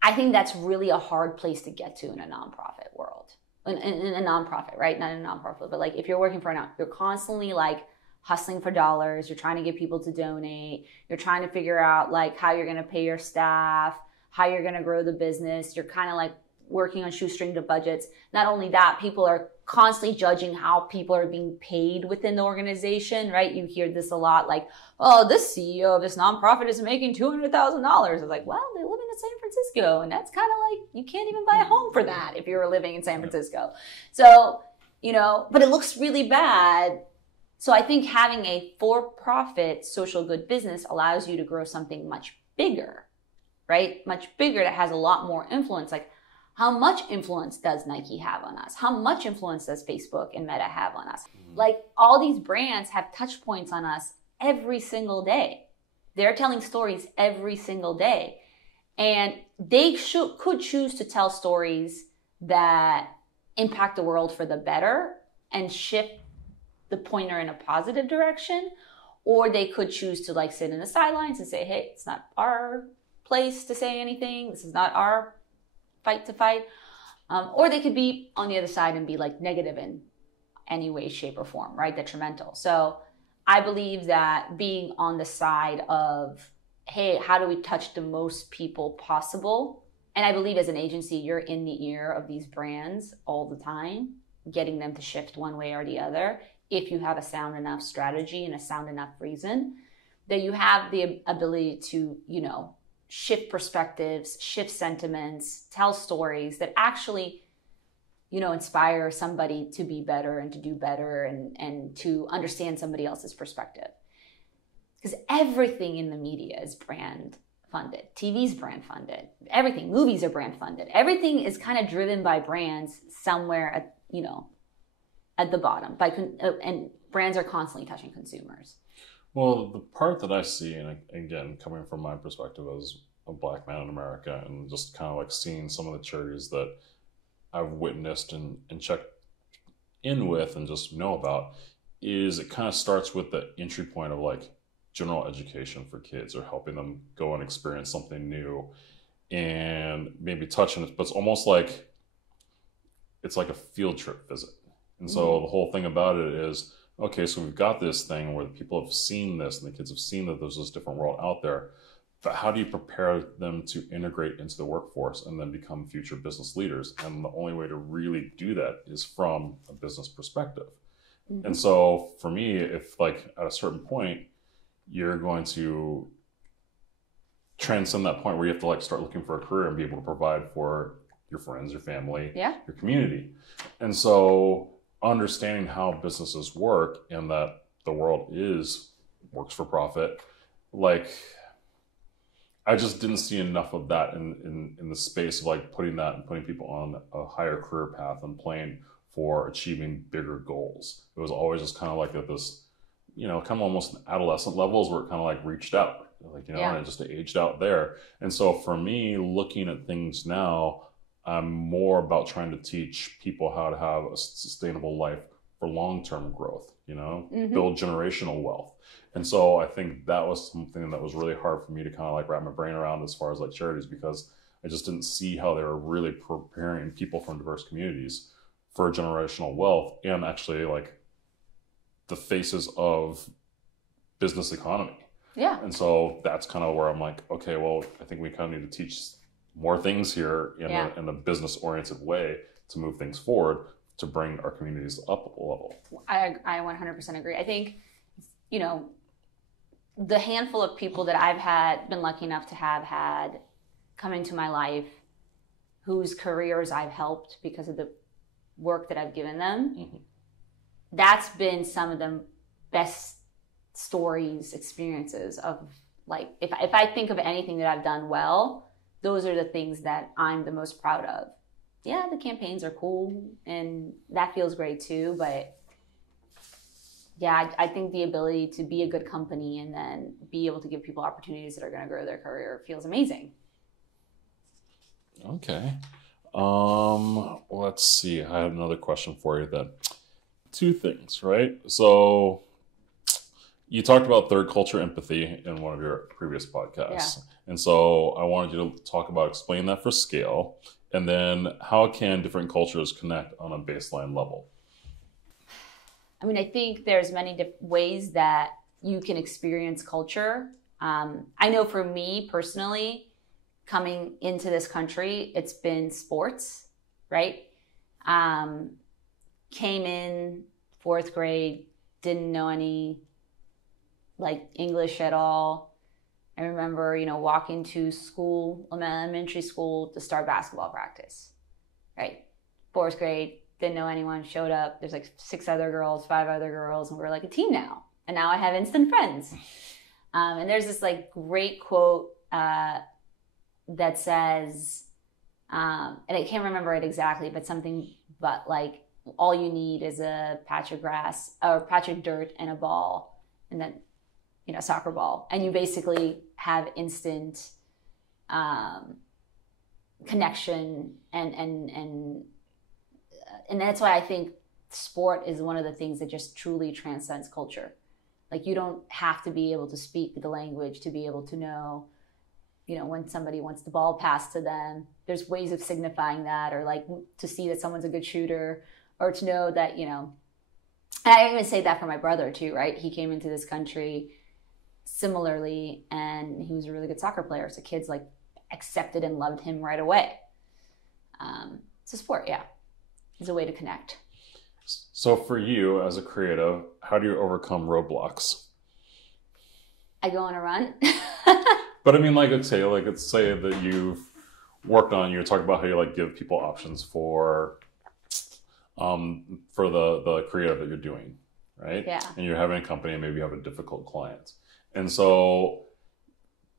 I think that's really a hard place to get to in a nonprofit world. In a nonprofit, right? Not in a nonprofit, but like if you're working for you're constantly like hustling for dollars. You're trying to get people to donate. You're trying to figure out like how you're going to pay your staff, how you're going to grow the business. You're kind of like working on shoestring to budgets. Not only that, people are constantly judging how people are being paid within the organization, right? You hear this a lot, like, oh, this CEO of this nonprofit is making $200,000. It's like, well, they're living in San Francisco, and that's kind of like, you can't even buy a home for that if you're living in San Francisco. So, but it looks really bad. So I think having a for-profit social good business allows you to grow something much bigger, right? Much bigger, that has a lot more influence. Like, how much influence does Nike have on us? How much influence does Facebook and Meta have on us? Like, all these brands have touch points on us every single day. They're telling stories every single day. And they could choose to tell stories that impact the world for the better and shift the pointer in a positive direction. Or they could choose to like sit in the sidelines and say, hey, it's not our place to say anything. This is not our fight to fight. Or they could be on the other side and be like negative in any way, shape, or form, right? Detrimental. So I believe that being on the side of, hey, how do we touch the most people possible? And I believe as an agency, you're in the ear of these brands all the time, getting them to shift one way or the other. If you have a sound enough strategy and a sound enough reason, that you have the ability to, shift perspectives, shift sentiments, tell stories that actually, inspire somebody to be better and to do better and to understand somebody else's perspective. Because everything in the media is brand funded. TV's brand funded. Everything. Movies are brand funded. Everything is kind of driven by brands somewhere at the bottom. And brands are constantly touching consumers. Well, the part that I see, and again, coming from my perspective as a Black man in America, and just kind of like seeing some of the charities that I've witnessed and checked in with and just know about, is it kind of starts with the entry point of like general education for kids, or helping them go and experience something new and maybe touching it, but it's almost like it's like a field trip visit. And so the whole thing about it is, okay, so we've got this thing where the people have seen this and the kids have seen that there's this different world out there, but how do you prepare them to integrate into the workforce and then become future business leaders? And the only way to really do that is from a business perspective. Mm-hmm. And so for me, if like at a certain point, you're going to transcend that point where you have to like start looking for a career and be able to provide for your friends, your family, Yeah. your community. And so understanding how businesses work and that the world works for profit, like I just didn't see enough of that in the space of like putting people on a higher career path and playing for achieving bigger goals. It was always just kind of like at this, kind of almost adolescent levels where it kind of like reached out, like, and it just aged out there. And so for me, looking at things now, I'm more about trying to teach people how to have a sustainable life for long-term growth, build generational wealth. And so I think that was something that was really hard for me to kind of like wrap my brain around as far as like charities, because I just didn't see how they were really preparing people from diverse communities for generational wealth and actually like the faces of business economy. Yeah. And so that's kind of where I'm like, okay, well, I think we kind of need to teach more things here in a business-oriented way to move things forward, to bring our communities up a level. I 100% agree. I think, the handful of people that I've been lucky enough to have had come into my life whose careers I've helped because of the work that I've given them, that's been some of the best stories, experiences of like, if I think of anything that I've done well, those are the things that I'm the most proud of. Yeah, the campaigns are cool and that feels great too, but yeah, I think the ability to be a good company and then be able to give people opportunities that are going to grow their career feels amazing. Okay. Let's see. I have another question for you then. Two things, right? So you talked about third culture empathy in one of your previous podcasts. Yeah. And so I wanted you to talk about explain that for scale, and then how can different cultures connect on a baseline level? I mean, I think there's many ways that you can experience culture. I know for me personally, coming into this country, it's been sports, right? Came in 4th grade, didn't know any like English at all. I remember, walking to school, elementary school, to start basketball practice, right? 4th grade, didn't know anyone, showed up. There's like 5 other girls, and we're like a team now. And now I have instant friends. And there's this like great quote that says, and I can't remember it exactly, but like, all you need is a patch of grass or a patch of dirt and a ball, and then, soccer ball. And you basically have instant connection and that's why I think sport is one of the things that just truly transcends culture. Like, you don't have to be able to speak the language to be able to know, when somebody wants the ball passed to them. There's ways of signifying that, or like to see that someone's a good shooter, or to know that, and I even say that for my brother too, right? He came into this country similarly, and he was a really good soccer player. So kids like accepted and loved him right away. So sport, yeah, is a way to connect. So for you as a creative, how do you overcome roadblocks? I go on a run. But I mean, let's say that you've worked on, you're talking about how you like give people options for the creative that you're doing, right? Yeah. And you're having a company and maybe you have a difficult client. And so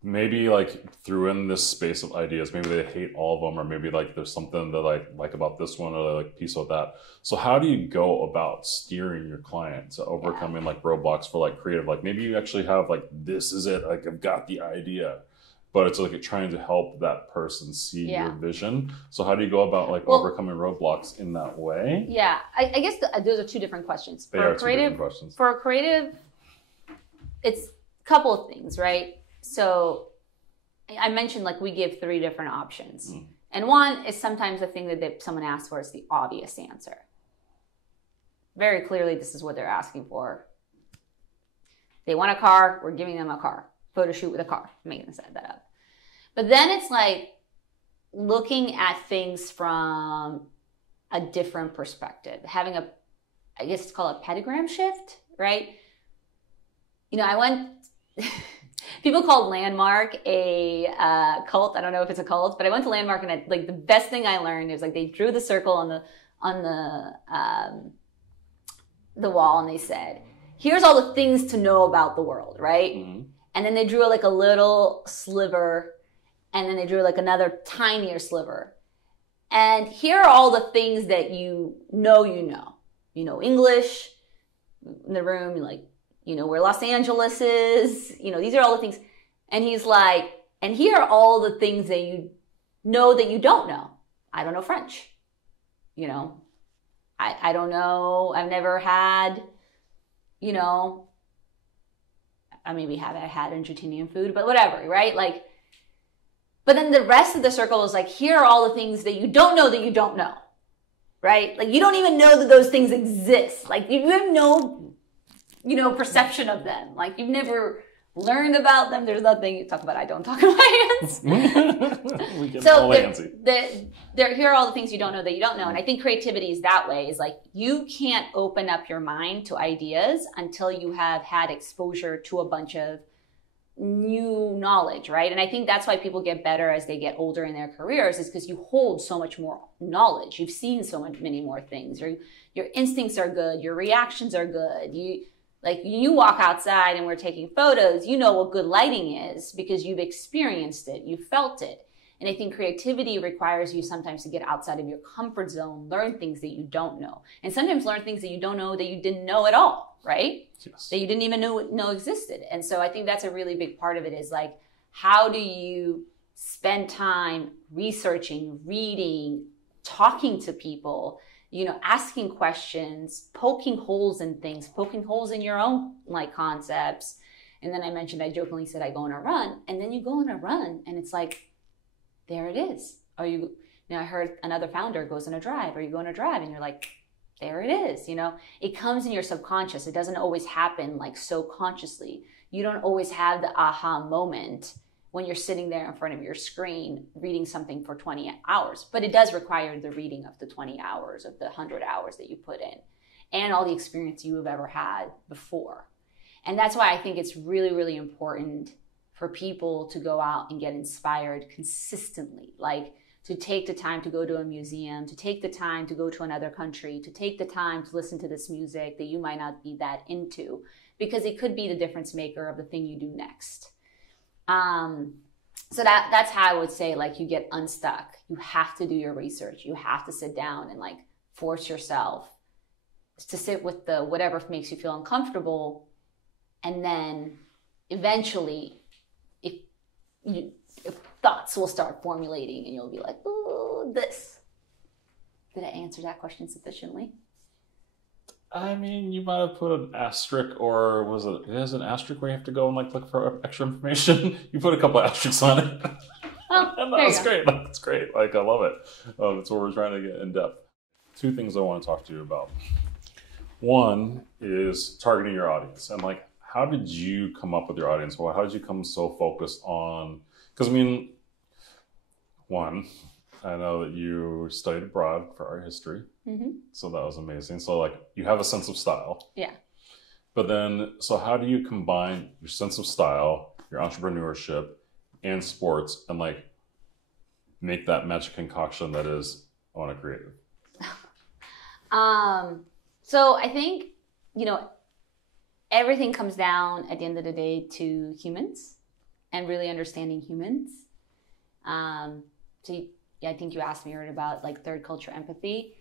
maybe like through in this space of ideas, maybe they hate all of them, or maybe like there's something that I like about this one, or like piece of that. So how do you go about steering your client to overcoming like roadblocks for like creative? Like maybe you actually have like, this is it, like I've got the idea, but it's like trying to help that person see your vision. So how do you go about like overcoming roadblocks in that way? Yeah, I guess those are two different questions. They are two different questions. For a creative, it's a couple of things, right? So I mentioned like we give 3 different options. And one is sometimes the thing that someone asks for is the obvious answer. Very clearly, this is what they're asking for. They want a car, we're giving them a car. Photo shoot with a car. I'm making that up. But then it's like looking at things from a different perspective. Having I guess it's called a pentagram shift, right? I went... People called Landmark a cult. I don't know if it's a cult, but I went to Landmark and like the best thing I learned is like they drew the circle on the wall and they said, here's all the things to know about the world, right? Mm-hmm. And then they drew like a little sliver, and then they drew like another tinier sliver. And here are all the things that you know. You know English in the room, like, you know where Los Angeles is, you know, these are all the things. And he's like, and here are all the things that you know that you don't know. I don't know French. You know, I don't know. I've never had, you know, I maybe have had Argentinian food, but whatever, right? Like, but then the rest of the circle is like, here are all the things that you don't know, right? Like, you don't even know that those things exist. Like, you have no, you know, perception of them. Like, you've never learned about them. There's nothing you talk about. I don't talk about my hands. We get so all handsy. Here are all the things you don't know that you don't know. And I think creativity is that way. Is like, you can't open up your mind to ideas until you have had exposure to a bunch of new knowledge, right? And I think that's why people get better as they get older in their careers, is because you hold so much more knowledge. You've seen many more things. Your instincts are good. Your reactions are good. You walk outside and we're taking photos, you know what good lighting is because you've experienced it, you felt it. And I think creativity requires you sometimes to get outside of your comfort zone, learn things that you don't know. And sometimes learn things that you don't know that you didn't know at all, right? Yes. That you didn't even know existed. And so I think that's a really big part of it, is like, how do you spend time researching, reading, talking to people, you know, asking questions, poking holes in things, poking holes in your own like concepts. And then I jokingly said, I go on a run, and then you go on a run and it's like, there it is. I heard another founder goes on a drive, or you go on a drive and you're like, there it is. You know, it comes in your subconscious. It doesn't always happen like so consciously. You don't always have the aha moment when you're sitting there in front of your screen reading something for 20 hours. But it does require the reading of the 20 hours, of the 100 hours that you put in, and all the experience you have ever had before. And that's why I think it's really, really important for people to go out and get inspired consistently. Like, to take the time to go to a museum, to take the time to go to another country, to take the time to listen to this music that you might not be that into, because it could be the difference maker of the thing you do next. So that's how I would say, like, you get unstuck. You have to do your research. You have to sit down and like force yourself to sit with the whatever makes you feel uncomfortable. And then eventually, if thoughts will start formulating and you'll be like, oh, this. Did I answer that question sufficiently? I mean, you might have put an asterisk, or was it an asterisk where you have to go and like look for extra information? You put a couple of asterisks on it. Oh, That's great. That's great. Like, I love it. That's what we're trying to get in depth. Two things I want to talk to you about. One is targeting your audience, and like, how did you come up with your audience? Well, how did you come so focused on? Because I mean, one, I know that you studied abroad for art history. Mm-hmm. So that was amazing. So like, you have a sense of style. Yeah. But then, so how do you combine your sense of style, your entrepreneurship, and sports, and like make that magic concoction that is I Want to Creative? So I think, you know, everything comes down at the end of the day to humans and really understanding humans. I think you asked me earlier about like third culture empathy,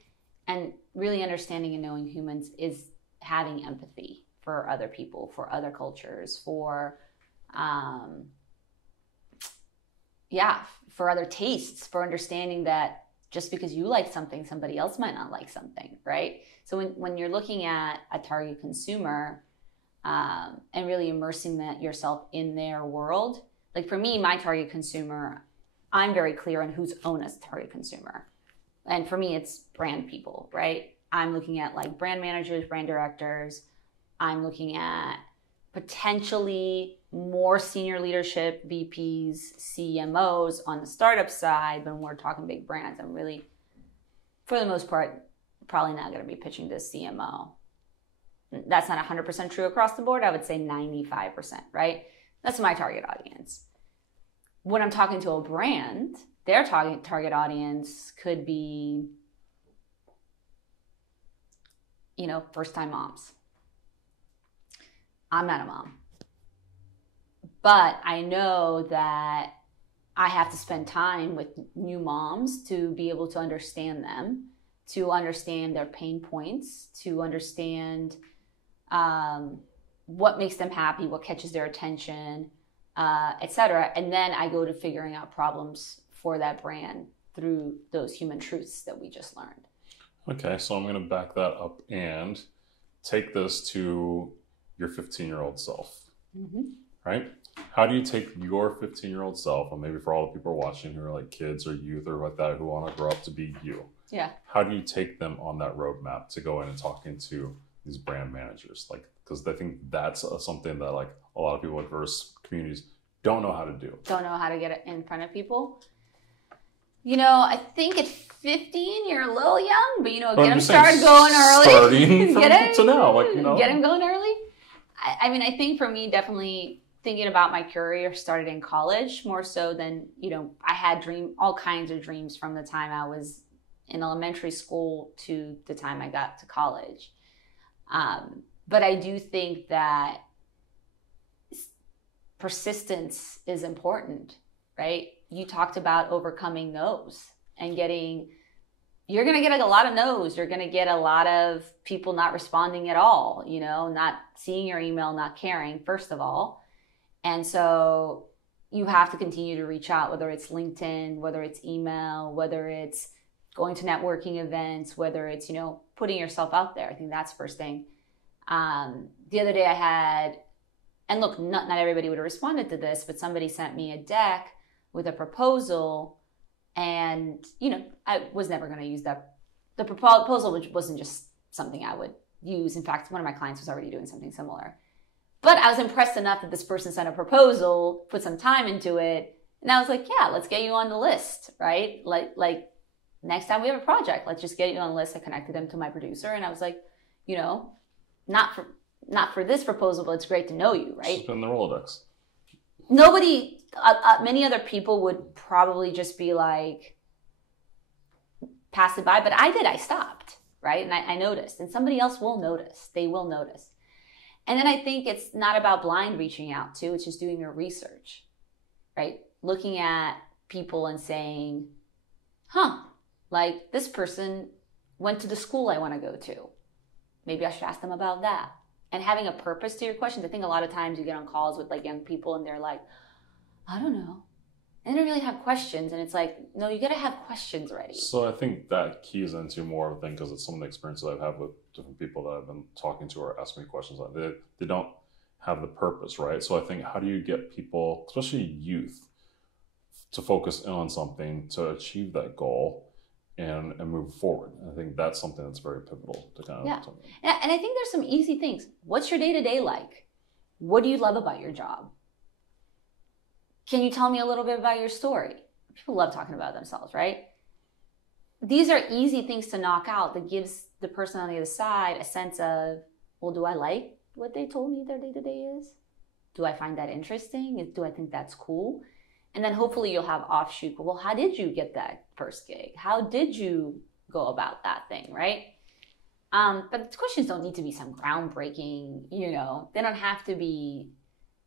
and really understanding and knowing humans is having empathy for other people, for other cultures, for other tastes, for understanding that just because you like something, somebody else might not like something, right? So when you're looking at a target consumer and really immersing yourself in their world, like for me, my target consumer, I'm very clear on who's Ona's target consumer. And for me, it's brand people, right? I'm looking at like brand managers, brand directors. I'm looking at potentially more senior leadership, VPs, CMOs on the startup side. When we're talking big brands, I'm really, for the most part, probably not going to be pitching to CMO. That's not 100% true across the board. I would say 95%, right? That's my target audience. When I'm talking to a brand, their target audience could be, first-time moms. I'm not a mom. But I know that I have to spend time with new moms to be able to understand them, to understand their pain points, to understand what makes them happy, what catches their attention, etc. And then I go to figuring out problems for that brand through those human truths that we just learned. Okay, so I'm going to back that up and take this to your 15-year-old self, right? How do you take your 15-year-old self, and maybe for all the people watching who are like kids or youth or like that who want to grow up to be you? Yeah. How do you take them on that roadmap to go in and talking to these brand managers? Like, because I think that's something that like a lot of people in diverse communities don't know how to do. Don't know how to get it in front of people. I think at 15 you're a little young, but get them started going early. Starting from to now, Get them going early. I think for me, definitely thinking about my career started in college more so than, I had all kinds of dreams from the time I was in elementary school to the time I got to college. But I do think that persistence is important, right? You talked about overcoming no's and you're going to get a lot of no's. You're going to get a lot of people not responding at all, not seeing your email, not caring, first of all. And so you have to continue to reach out, whether it's LinkedIn, whether it's email, whether it's going to networking events, whether it's, putting yourself out there. I think that's first thing. The other day I had, and look, not everybody would have responded to this, but somebody sent me a deck with a proposal, and I was never going to use that. The proposal, which wasn't just something I would use. In fact, one of my clients was already doing something similar. But I was impressed enough that this person sent a proposal, put some time into it, and I was like, yeah, let's get you on the list, right? Like next time we have a project, let's just get you on the list. I connected them to my producer, and I was like, not for this proposal, but it's great to know you, right? Just in the Rolodex. Nobody, many other people would probably just be like, pass it by, but I stopped, right? And I noticed, and somebody else will notice. They will notice. And then I think it's not about blind reaching out too. It's just doing your research, right? Looking at people and saying, like this person went to the school I want to go to. Maybe I should ask them about that. And having a purpose to your questions. I think a lot of times you get on calls with like young people and they're like, I don't know. And they don't really have questions. And it's like, no, you got to have questions ready. So I think that keys into more of a thing because it's some of the experiences I've had with different people that I've been talking to or asking me questions on. They don't have the purpose, right? So I think how do you get people, especially youth, to focus in on something to achieve that goal and move forward? I think that's something that's very pivotal to kind of talk about. And I think there's some easy things. What's your day-to-day like? What do you love about your job? Can you tell me a little bit about your story? People love talking about themselves, right? These are easy things to knock out that gives the person on the other side a sense of, well, do I like what they told me their day-to-day is? Do I find that interesting? Do I think that's cool? And then hopefully you'll have offshoot. Well, how did you get that first gig? How did you go about that thing, right? But the questions don't need to be some groundbreaking, they don't have to be.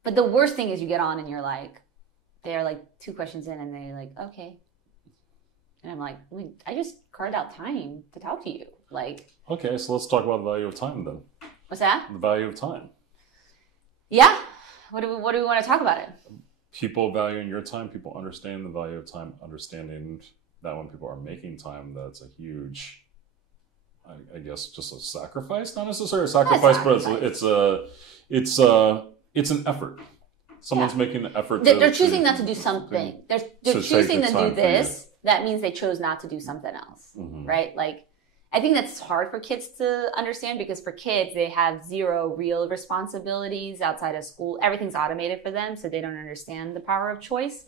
But the worst thing is you get on and you're like, they're like 2 questions in and they're like, okay. And I'm like, I just carved out time to talk to you. Like, okay, so let's talk about the value of time then. What's that? The value of time. Yeah. What do we want to talk about it? People valuing your time, people understand the value of time, understanding that when people are making time, that's a huge, I guess, just a sacrifice. Not necessarily a sacrifice, but it's an effort. Someone's making an effort. They're choosing not to do something. They're choosing to do this. That means they chose not to do something else, right? Like, I think that's hard for kids to understand because for kids, they have zero real responsibilities outside of school. Everything's automated for them, so they don't understand the power of choice.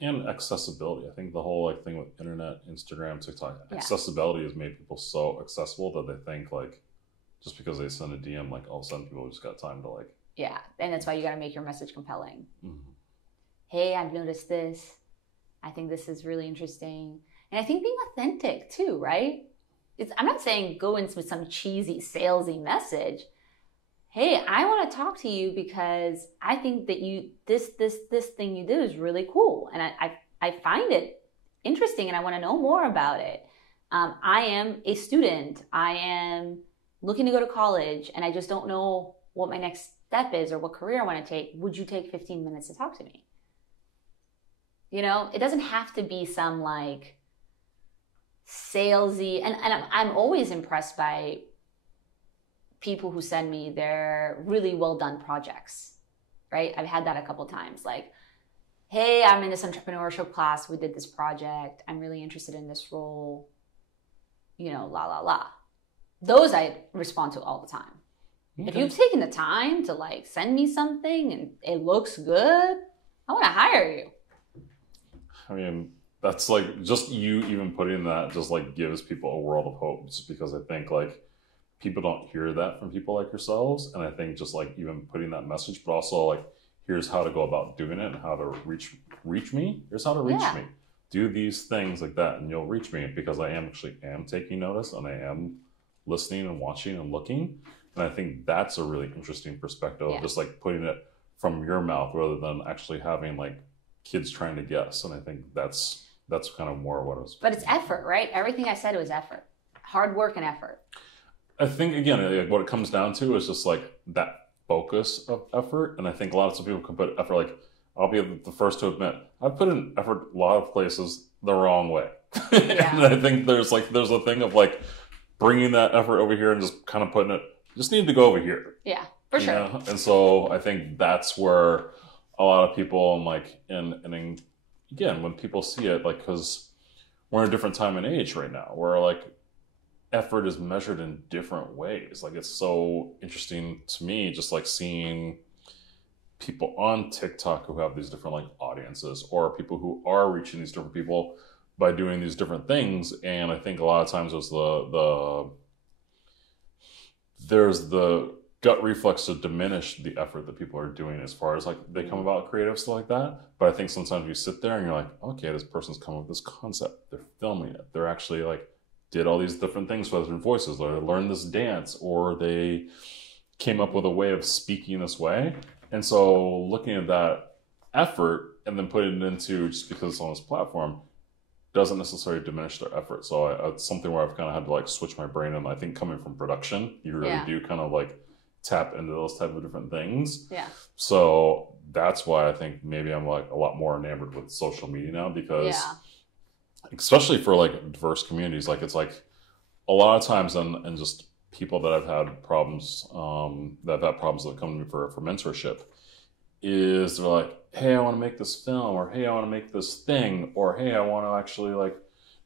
And accessibility. I think the whole thing with internet, Instagram, TikTok, accessibility has made people so accessible that they think just because they send a DM, all of a sudden people just got time to Yeah. And that's why you got to make your message compelling. Mm-hmm. Hey, I've noticed this. I think this is really interesting. And I think being authentic too, right? I'm not saying go in with some cheesy, salesy message. Hey, I want to talk to you because I think that this thing you did is really cool. And I find it interesting and I want to know more about it. I am a student. I am looking to go to college and I just don't know what my next step is or what career I want to take. Would you take 15 minutes to talk to me? You know, it doesn't have to be some like salesy. And I'm always impressed by people who send me their really well done projects, right? I've had that a couple times. Like, hey, I'm in this entrepreneurship class. We did this project. I'm really interested in this role. You know, la, la, la. Those I respond to all the time. Okay. If you've taken the time to like send me something and it looks good, I want to hire you. I mean, that's like just you even putting that just like gives people a world of hope, just because I think like people don't hear that from people like yourselves. And I think just like even putting that message, but also like, here's how to go about doing it and how to reach me. Here's how to reach me. Do these things like that and you'll reach me, because I am taking notice and I am listening and watching and looking. And I think that's a really interesting perspective, just like putting it from your mouth rather than actually having like kids trying to guess. And I think that's kind of more what it was. But it's effort, right? Everything I said was effort. Hard work and effort. I think, again, like what it comes down to is just like that focus of effort. And I think a lot of people can put effort, like I'll be the first to admit, I've put in effort a lot of places the wrong way. And I think there's a thing of like bringing that effort over here and just kind of putting it, just need to go over here. Yeah, for sure. Know? And so I think that's where a lot of people, and like, and again, when people see it, like, because we're in a different time and age right now, where like effort is measured in different ways. Like, it's so interesting to me, just like seeing people on TikTok who have these different like audiences, or people who are reaching these different people by doing these different things. And I think a lot of times there's the gut reflex to diminish the effort that people are doing as far as like they come about creative stuff like that. But I think sometimes you sit there and you're like, okay, this person's come up with this concept, they're filming it, they're actually like did all these different things with their voices, or they learned this dance, or they came up with a way of speaking this way. And so looking at that effort and then putting it into, just because it's on this platform, doesn't necessarily diminish their effort. So it's something where I've kind of had to like switch my brain. And I think coming from production, you really do kind of like tap into those type of different things. Yeah. So that's why I think maybe I'm like a lot more enamored with social media now, because especially for like diverse communities, like it's like a lot of times and just people that I've had problems, that come to me for mentorship, is they're like, hey, I want to make this film, or hey, I want to make this thing, or hey, I want to actually like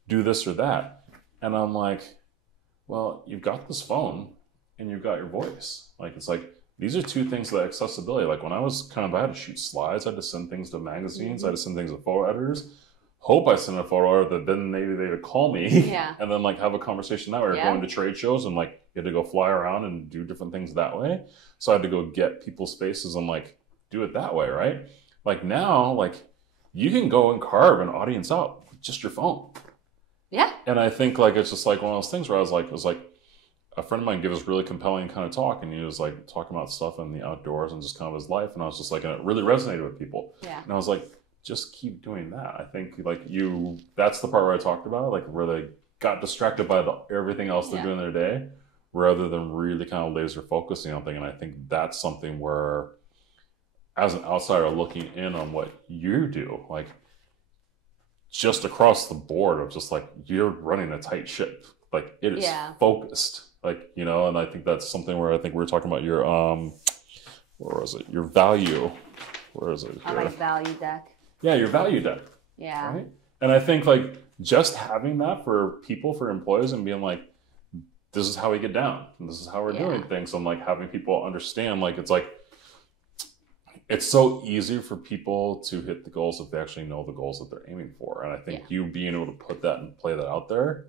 do this or that. And I'm like, well, you've got this phone and you've got your voice. Like, it's like, these are two things that accessibility. Like when I had to shoot slides, I had to send things to magazines, I had to send things to photo editors. Hope I send a photo editor that then maybe they would call me and then like have a conversation that way, or going to trade shows and like you had to go fly around and do different things that way. So I had to go get people's spaces and like do it that way, right? Like now, like you can go and carve an audience out with just your phone. Yeah. And I think like it's just like one of those things where it was like a friend of mine gave this really compelling kind of talk, and he was like talking about stuff in the outdoors and just kind of his life, and I was just like, and it really resonated with people. Yeah. And I was like, just keep doing that. I think like that's the part where I talked about, like where they got distracted by everything else they're doing in their day, rather than really kind of laser focusing on things. And I think that's something where, as an outsider looking in on what you do, like just across the board of just like, you're running a tight ship. Like it is focused, like, you know, and I think that's something where I think we were talking about your, where was it? Your value. Where is it? On my value deck. Yeah, your value deck. Yeah. Right? And I think like just having that for people, for employees, and being like, this is how we get down, and this is how we're doing things. And like having people understand, like, it's like, it's so easy for people to hit the goals if they actually know the goals that they're aiming for. And I think you being able to put that and play that out there,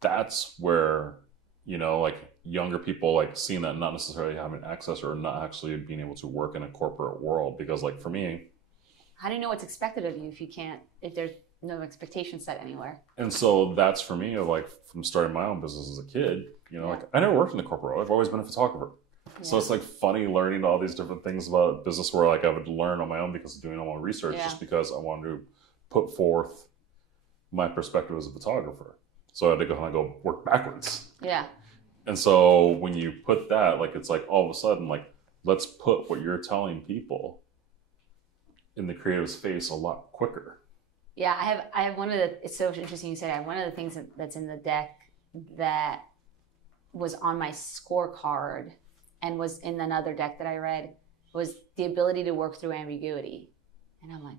that's where, you know, like younger people like seeing that, not necessarily having access or not actually being able to work in a corporate world. Because like for me, how do you know what's expected of you if there's no expectation set anywhere? And so that's for me, like from starting my own business as a kid, you know, like I never worked in the corporate world. I've always been a photographer. Yeah. So it's like funny learning all these different things about business where like I would learn on my own because of doing all my research, just because I wanted to put forth my perspective as a photographer. So I had to go work backwards. Yeah. And so when you put that, like, it's like all of a sudden, like, let's put what you're telling people in the creative's face a lot quicker. Yeah, I have one of the, it's so interesting you say that. One of the things that's in the deck that was on my scorecard and was in another deck that I read was the ability to work through ambiguity. And I'm like,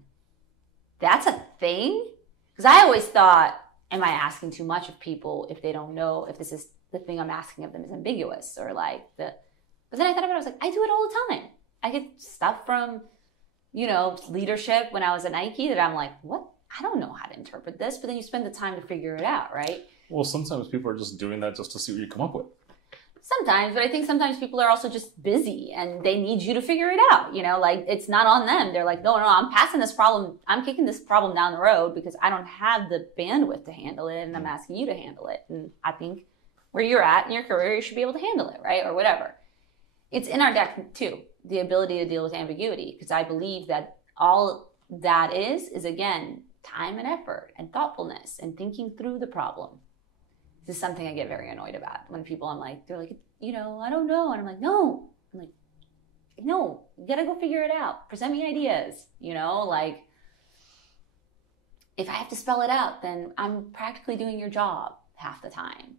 that's a thing? Because I always thought, am I asking too much of people if they don't know if this is the thing I'm asking of them is ambiguous or like but then I thought about it, I was like, I do it all the time. I get stuff from, leadership when I was at Nike that I'm like, what? I don't know how to interpret this, but then you spend the time to figure it out, right? Well, sometimes people are just doing that just to see what you come up with. Sometimes, but I think sometimes people are also just busy and they need you to figure it out. Like it's not on them. They're like, no, I'm passing this problem. I'm kicking this problem down the road because I don't have the bandwidth to handle it and I'm asking you to handle it. And I think where you're at in your career, you should be able to handle it, right? Or whatever. It's in our deck too, the ability to deal with ambiguity, because I believe that all that is again, time and effort and thoughtfulness and thinking through the problem. This is something I get very annoyed about when people, they're like, I don't know. And I'm like, no. I'm like, no, you gotta go figure it out. Present me ideas, like if I have to spell it out, then I'm practically doing your job half the time.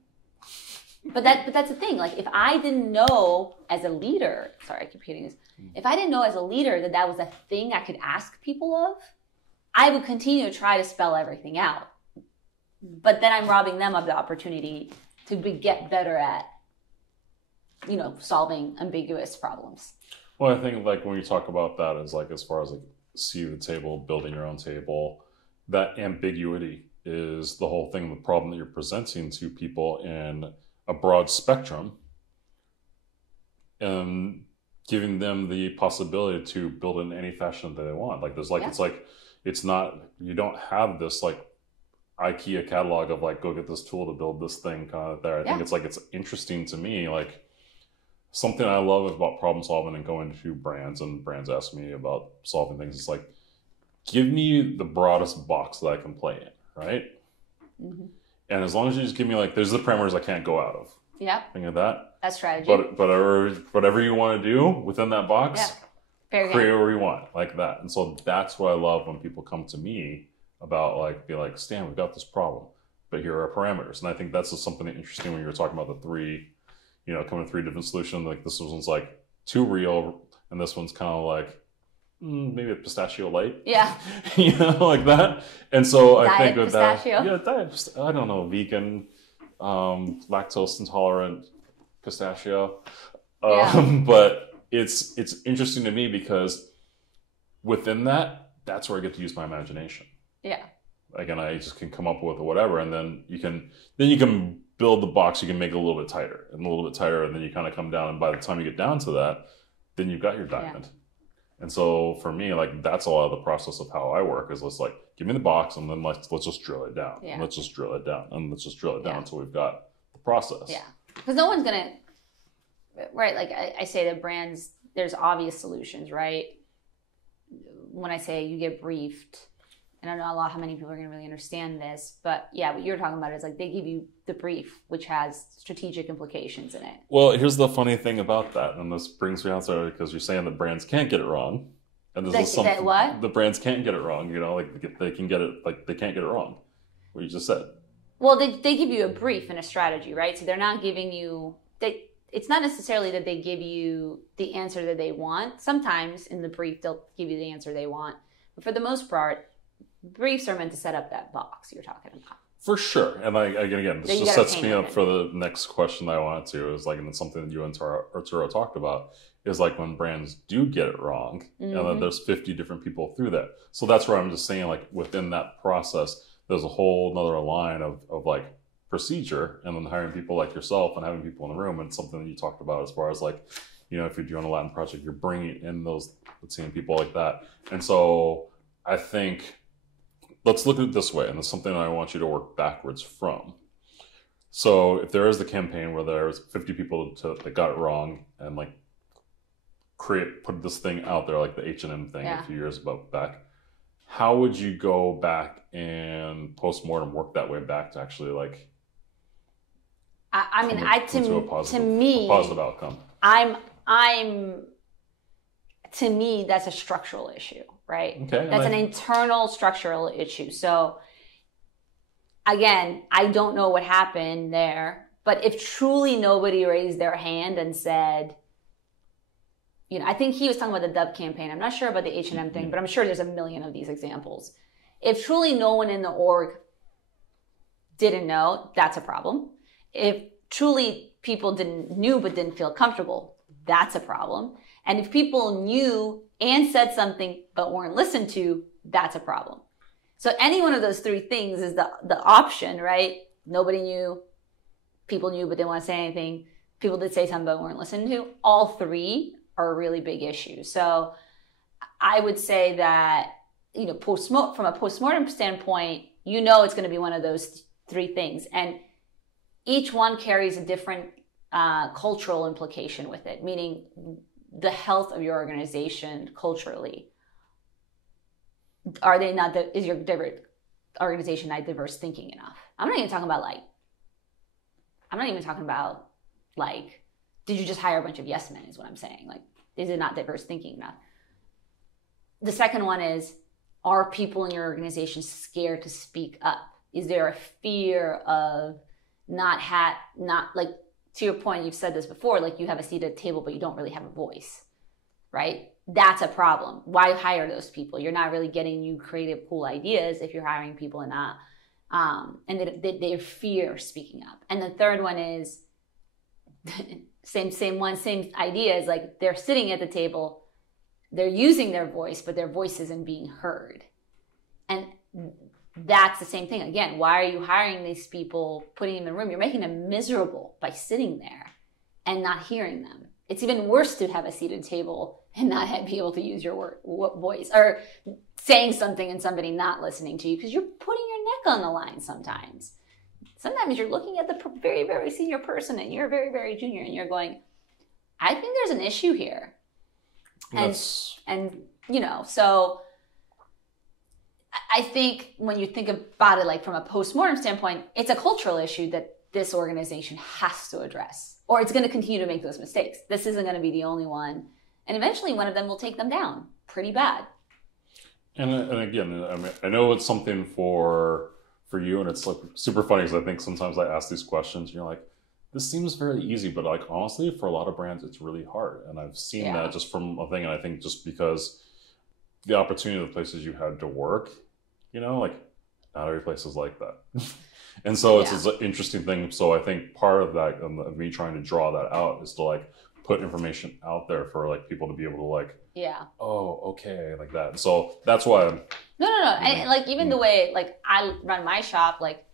But that's the thing. Like if I didn't know as a leader, sorry, I keep hitting this. If I didn't know as a leader that was a thing I could ask people of, I would continue to try to spell everything out. But then I'm robbing them of the opportunity to get better at, solving ambiguous problems. Well, I think like when you talk about that is like, as far as like see the table, building your own table, that ambiguity is the whole thing, the problem that you're presenting to people in a broad spectrum and giving them the possibility to build in any fashion that they want. Like there's like, it's like, it's not, you don't have this like IKEA catalog of like, go get this tool to build this thing kind of there. I think it's like, it's interesting to me, like something I love about problem solving and going to brands and brands ask me about solving things. It's like, give me the broadest box that I can play in, right? Mm-hmm. And as long as you just give me like, there's the parameters I can't go out of. Yeah. Think of that. That's strategy. But whatever you want to do within that box, create whatever you want, like that. And so that's what I love when people come to me about like, be like, Stan, we've got this problem, but here are our parameters. And I think that's just something interesting when you were talking about the three, coming to three different solutions. Like this one's like too real, and this one's kind of like maybe a pistachio light. Yeah. Like that. And so diet I think with pistachio. that, diet, I don't know, vegan, lactose intolerant pistachio. But it's interesting to me because within that, that's where I get to use my imagination. Yeah. Again, I just can come up with whatever, and then you can build the box. You can make it a little bit tighter, and then you kind of come down. And by the time you get down to that, then you've got your diamond. Yeah. And so for me, like that's a lot of the process of how I work is let's like give me the box, and then let's just drill it down. Yeah. And let's just drill it down, and let's just drill it down until we've got the process. Yeah, because no one's gonna. Right, like I say that brands, there's obvious solutions, right? When I say you get briefed, and I don't know how many people are going to really understand this, but yeah, what you're talking about is like they give you the brief, which has strategic implications in it. Well, here's the funny thing about that, and this brings me on to because you're saying that brands can't get it wrong, and this is something what the brands can't get it wrong. Like they can get it, like they can't get it wrong. What you just said. Well, they give you a brief and a strategy, right? So they're not giving you It's not necessarily that they give you the answer that they want. Sometimes in the brief, they'll give you the answer they want. But for the most part, briefs are meant to set up that box you're talking about. For sure. And again, this just sets me up for the next question that I wanted to is like, and it's something that you and Arturo talked about is like when brands do get it wrong, and then there's 50 different people through that. So that's where I'm just saying like within that process, there's a whole nother line of like procedure, and then hiring people like yourself and having people in the room, and something that you talked about as far as like, if you're doing a Latin project, you're bringing in those Latino people like that. And so I think, let's look at it this way, and it's something I want you to work backwards from. So if there is the campaign where there's 50 people that got it wrong and like put this thing out there, like the H&M thing a few years back, how would you go back and postmortem work that way back to actually like a positive outcome? To me, that's a structural issue, right? Okay, that's an internal structural issue. So again, I don't know what happened there, but if truly nobody raised their hand and said, I think he was talking about the Dove campaign. I'm not sure about the H&M thing, but I'm sure there's a million of these examples. If truly no one in the org didn't know, that's a problem. If truly people knew but didn't feel comfortable, that's a problem. And if people knew and said something but weren't listened to, that's a problem. So any one of those three things is the option, right? Nobody knew, people knew but didn't want to say anything, people did say something but weren't listened to. All three are a really big issue. So I would say that, from a postmortem standpoint, it's going to be one of those three things. And each one carries a different cultural implication with it, meaning the health of your organization culturally. Is your organization not diverse thinking enough? I'm not even talking about did you just hire a bunch of yes men is what I'm saying. Like, is it not diverse thinking enough? The second one is, are people in your organization scared to speak up? Is there a fear of not like, to your point, you've said this before, like you have a seat at the table, but you don't really have a voice, right? That's a problem. Why hire those people? You're not really getting new creative, cool ideas if you're hiring people and not, and they fear speaking up. And the third one is same idea is like they're sitting at the table, they're using their voice, but their voice isn't being heard. And that's the same thing. Again, why are you hiring these people, putting them in the room? You're making them miserable by sitting there and not hearing them. It's even worse to have a seated table and not be able to use your voice, or saying something and somebody not listening to you because you're putting your neck on the line sometimes. Sometimes you're looking at the very, very senior person and you're very, very junior and you're going, I think there's an issue here. Yes. And so I think when you think about it, like from a postmortem standpoint, it's a cultural issue that this organization has to address, or it's going to continue to make those mistakes. This isn't going to be the only one. And eventually one of them will take them down pretty bad. And again, I know it's something for you, and it's like super funny because I think sometimes I ask these questions and you're like, this seems very easy, but like honestly, for a lot of brands, it's really hard. And I've seen that just from a thing. And I think just because the opportunity of the places you had to work, like not every place is like that. And so it's an interesting thing. So I think part of that, of me trying to draw that out, is to like put information out there for like people to be able to like, oh, okay, like that. So that's why I'm... No. And like even the way like I run my shop, like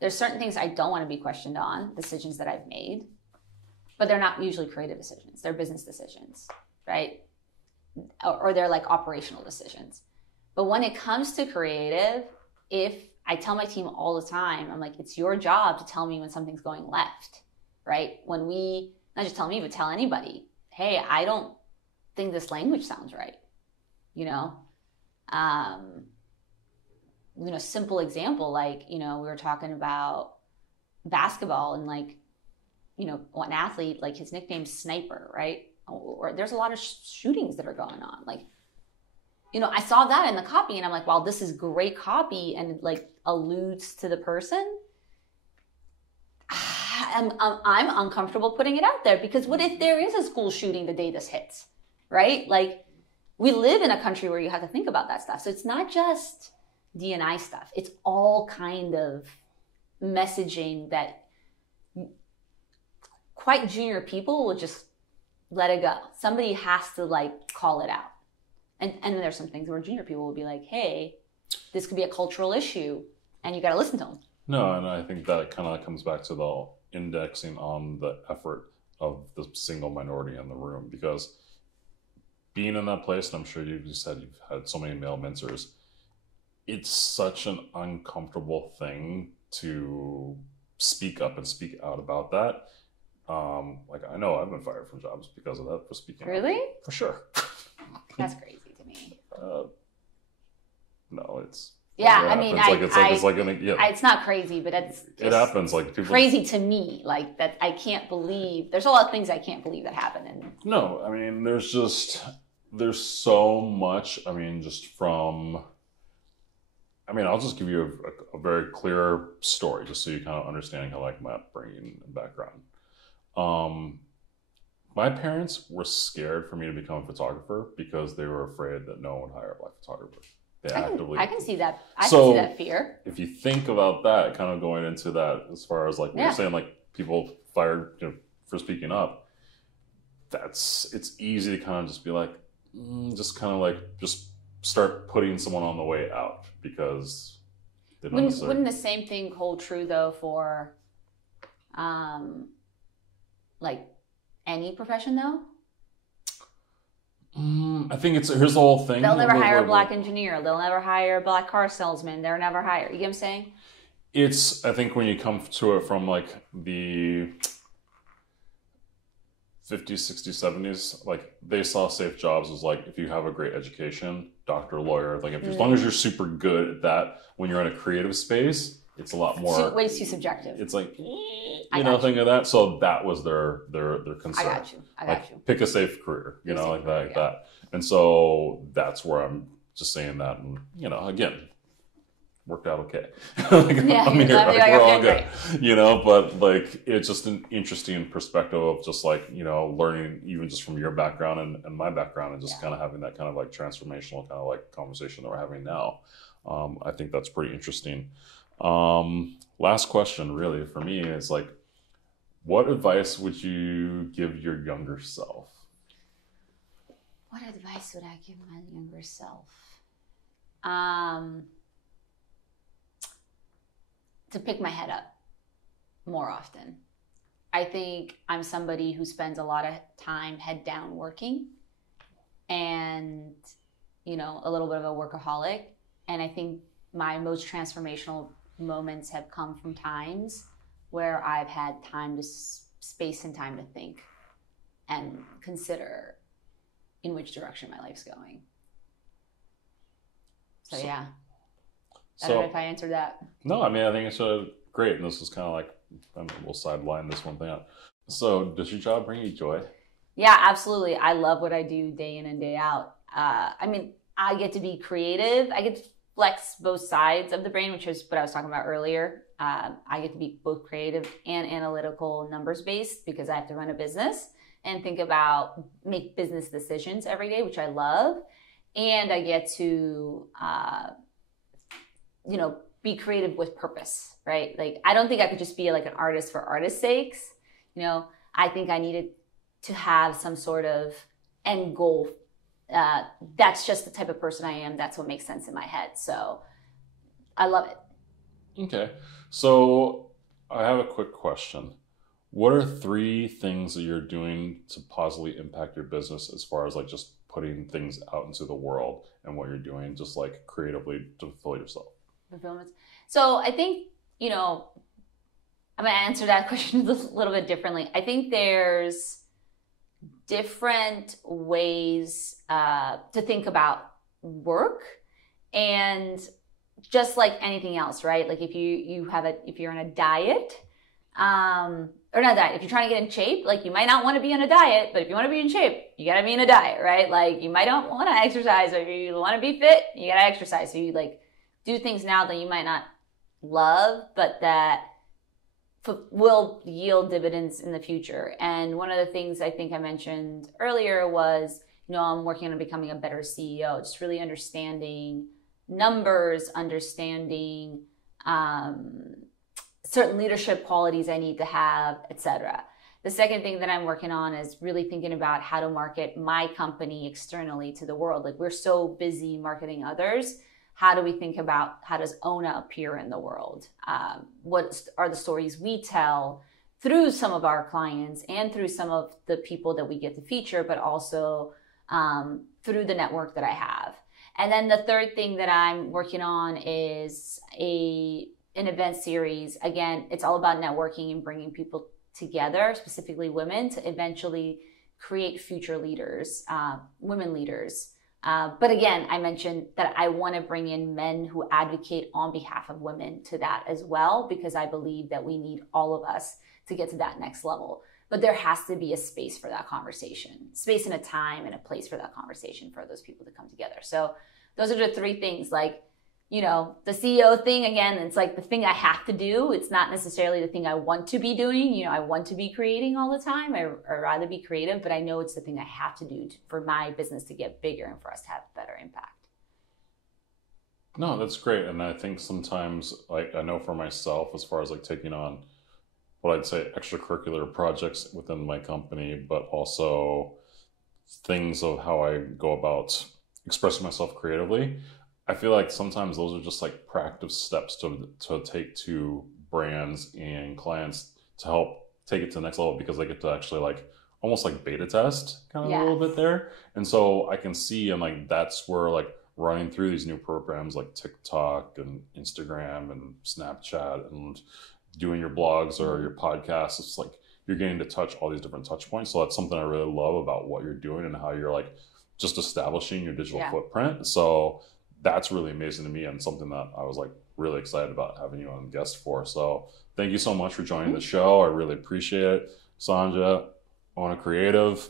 there's certain things I don't want to be questioned on, decisions that I've made, but they're not usually creative decisions. They're business decisions, right? Or they're like operational decisions. But when it comes to creative, if I tell my team all the time, I'm like, it's your job to tell me when something's going left, right? When we, not just tell me, but tell anybody, hey, I don't think this language sounds right. Simple example, like, we were talking about basketball and like, one athlete, like his nickname's Sniper, right? Or there's a lot of shootings that are going on. Like, I saw that in the copy and I'm like, wow, this is great copy and it like alludes to the person. I'm uncomfortable putting it out there because what if there is a school shooting the day this hits, right? Like we live in a country where you have to think about that stuff. So it's not just D&I stuff. It's all kind of messaging that quite junior people will just let it go. Somebody has to like call it out. And then there's some things where junior people will be like, hey, this could be a cultural issue and you got to listen to them. No, and I think that kind of comes back to the indexing on the effort of the single minority in the room, because being in that place, and I'm sure you said you've had so many male mentors, it's such an uncomfortable thing to speak up and speak out about that. Like, I know I've been fired from jobs because of that, for speaking out. Really? For sure. That's crazy to me. No, it's... Yeah, it I mean, happens. It's not crazy, but it happens. Like, people... crazy to me. Like, that I can't believe. There's a lot of things I can't believe that happen. And no, I mean, there's so much. I mean, I'll just give you a very clear story, just so you kind of understand how, like, my upbringing and background. My parents were scared for me to become a photographer because they were afraid that no one would hire a black photographer. I can see that. I can see that fear. If you think about that, kind of going into that, as far as like you're saying, like people fired for speaking up, it's easy to kind of just be like, just start putting someone on the way out, because wouldn't the same thing hold true though for like any profession though? I think here's the whole thing. They'll never hire a black engineer. They'll never hire a black car salesman. They're never hired. You get what I'm saying? I think when you come to it from like the 50s, 60s, 70s, like they saw safe jobs as like, if you have a great education, doctor, lawyer, like as long as you're super good at that, when you're in a creative space, it's a lot more... way too subjective. It's like, think of that. So that was their concern. I got you. Pick a safe career, like that. And so that's where I'm just saying that. And, again, worked out okay. We're all good. But like, it's just an interesting perspective of just like, learning even just from your background and my background, and just kind of having that kind of like transformational kind of like conversation that we're having now. I think that's pretty interesting. Last question really for me is like, what advice would you give your younger self? What advice would I give my younger self? To pick my head up more often. I think I'm somebody who spends a lot of time head down working and, a little bit of a workaholic. And I think my most transformational moments have come from times where I've had time to space and time to think and consider in which direction my life's going. So yeah. I don't know if I answered that. No, I think it's great. And this is kind of like, we'll sideline this one thing out. So does your job bring you joy? Yeah, absolutely. I love what I do day in and day out. I get to be creative. I get to flex both sides of the brain, which is what I was talking about earlier. I get to be both creative and analytical, numbers based, because I have to run a business and make business decisions every day, which I love. And I get to, be creative with purpose, right? Like, I don't think I could just be like an artist for artist's sakes. I think I needed to have some sort of end goal. That's just the type of person I am. That's what makes sense in my head. So I love it. Okay. So I have a quick question. What are 3 things that you're doing to positively impact your business, as far as like just putting things out into the world and what you're doing just like creatively to fulfill yourself? Fulfillment. So I think, I'm going to answer that question a little bit differently. I think there's different ways to think about work, and just like anything else, right? Like if you're on a diet, or not diet, if you're trying to get in shape, like you might not want to be on a diet, but if you want to be in shape, you got to be in a diet, right? Like you might not want to exercise, or if you want to be fit, you got to exercise. So you like do things now that you might not love, but that will yield dividends in the future. And one of the things I think I mentioned earlier was, I'm working on becoming a better CEO, just really understanding numbers, understanding certain leadership qualities I need to have, etc. The second thing that I'm working on is really thinking about how to market my company externally to the world. Like, we're so busy marketing others. how do we think about how does Ona appear in the world? What are the stories we tell through some of our clients and through some of the people that we get to feature, but also through the network that I have. And then the third thing that I'm working on is an event series. Again, it's all about networking and bringing people together, specifically women, to eventually create future leaders, women leaders. But again, I mentioned that I want to bring in men who advocate on behalf of women to that as well, because I believe that we need all of us to get to that next level. But there has to be a space for that conversation, space and a time and a place for that conversation for those people to come together. So those are the three things, like, you know, the CEO thing, again, it's like the thing I have to do. It's not necessarily the thing I want to be doing. You know, I want to be creating all the time. I'd rather be creative, but I know it's the thing I have to do for my business to get bigger and for us to have better impact. No, that's great. And I think sometimes, like, I know for myself, as far as like taking on what I'd say extracurricular projects within my company, but also things of how I go about expressing myself creatively, I feel like sometimes those are just like practice steps to take to brands and clients to help take it to the next level, because I get to actually like almost like beta test kind of a little bit there. And so I can see, and like that's where like running through these new programs like TikTok and Instagram and Snapchat and doing your blogs or your podcasts, it's like you're getting to touch all these different touch points. So that's something I really love about what you're doing and how you're like just establishing your digital footprint. So that's really amazing to me, and something that I was like really excited about having you on guest for. So thank you so much for joining the show. I really appreciate it. Sanja, Ona Creative,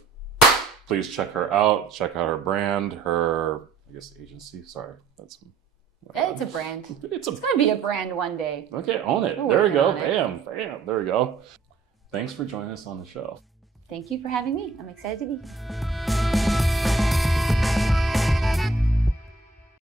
please check her out. Check out her brand, her, I guess, agency. Sorry, that's... It's a brand. It's going to be a brand one day. Okay, own it. There we go. Bam, bam. There we go. Thanks for joining us on the show. Thank you for having me. I'm excited to be.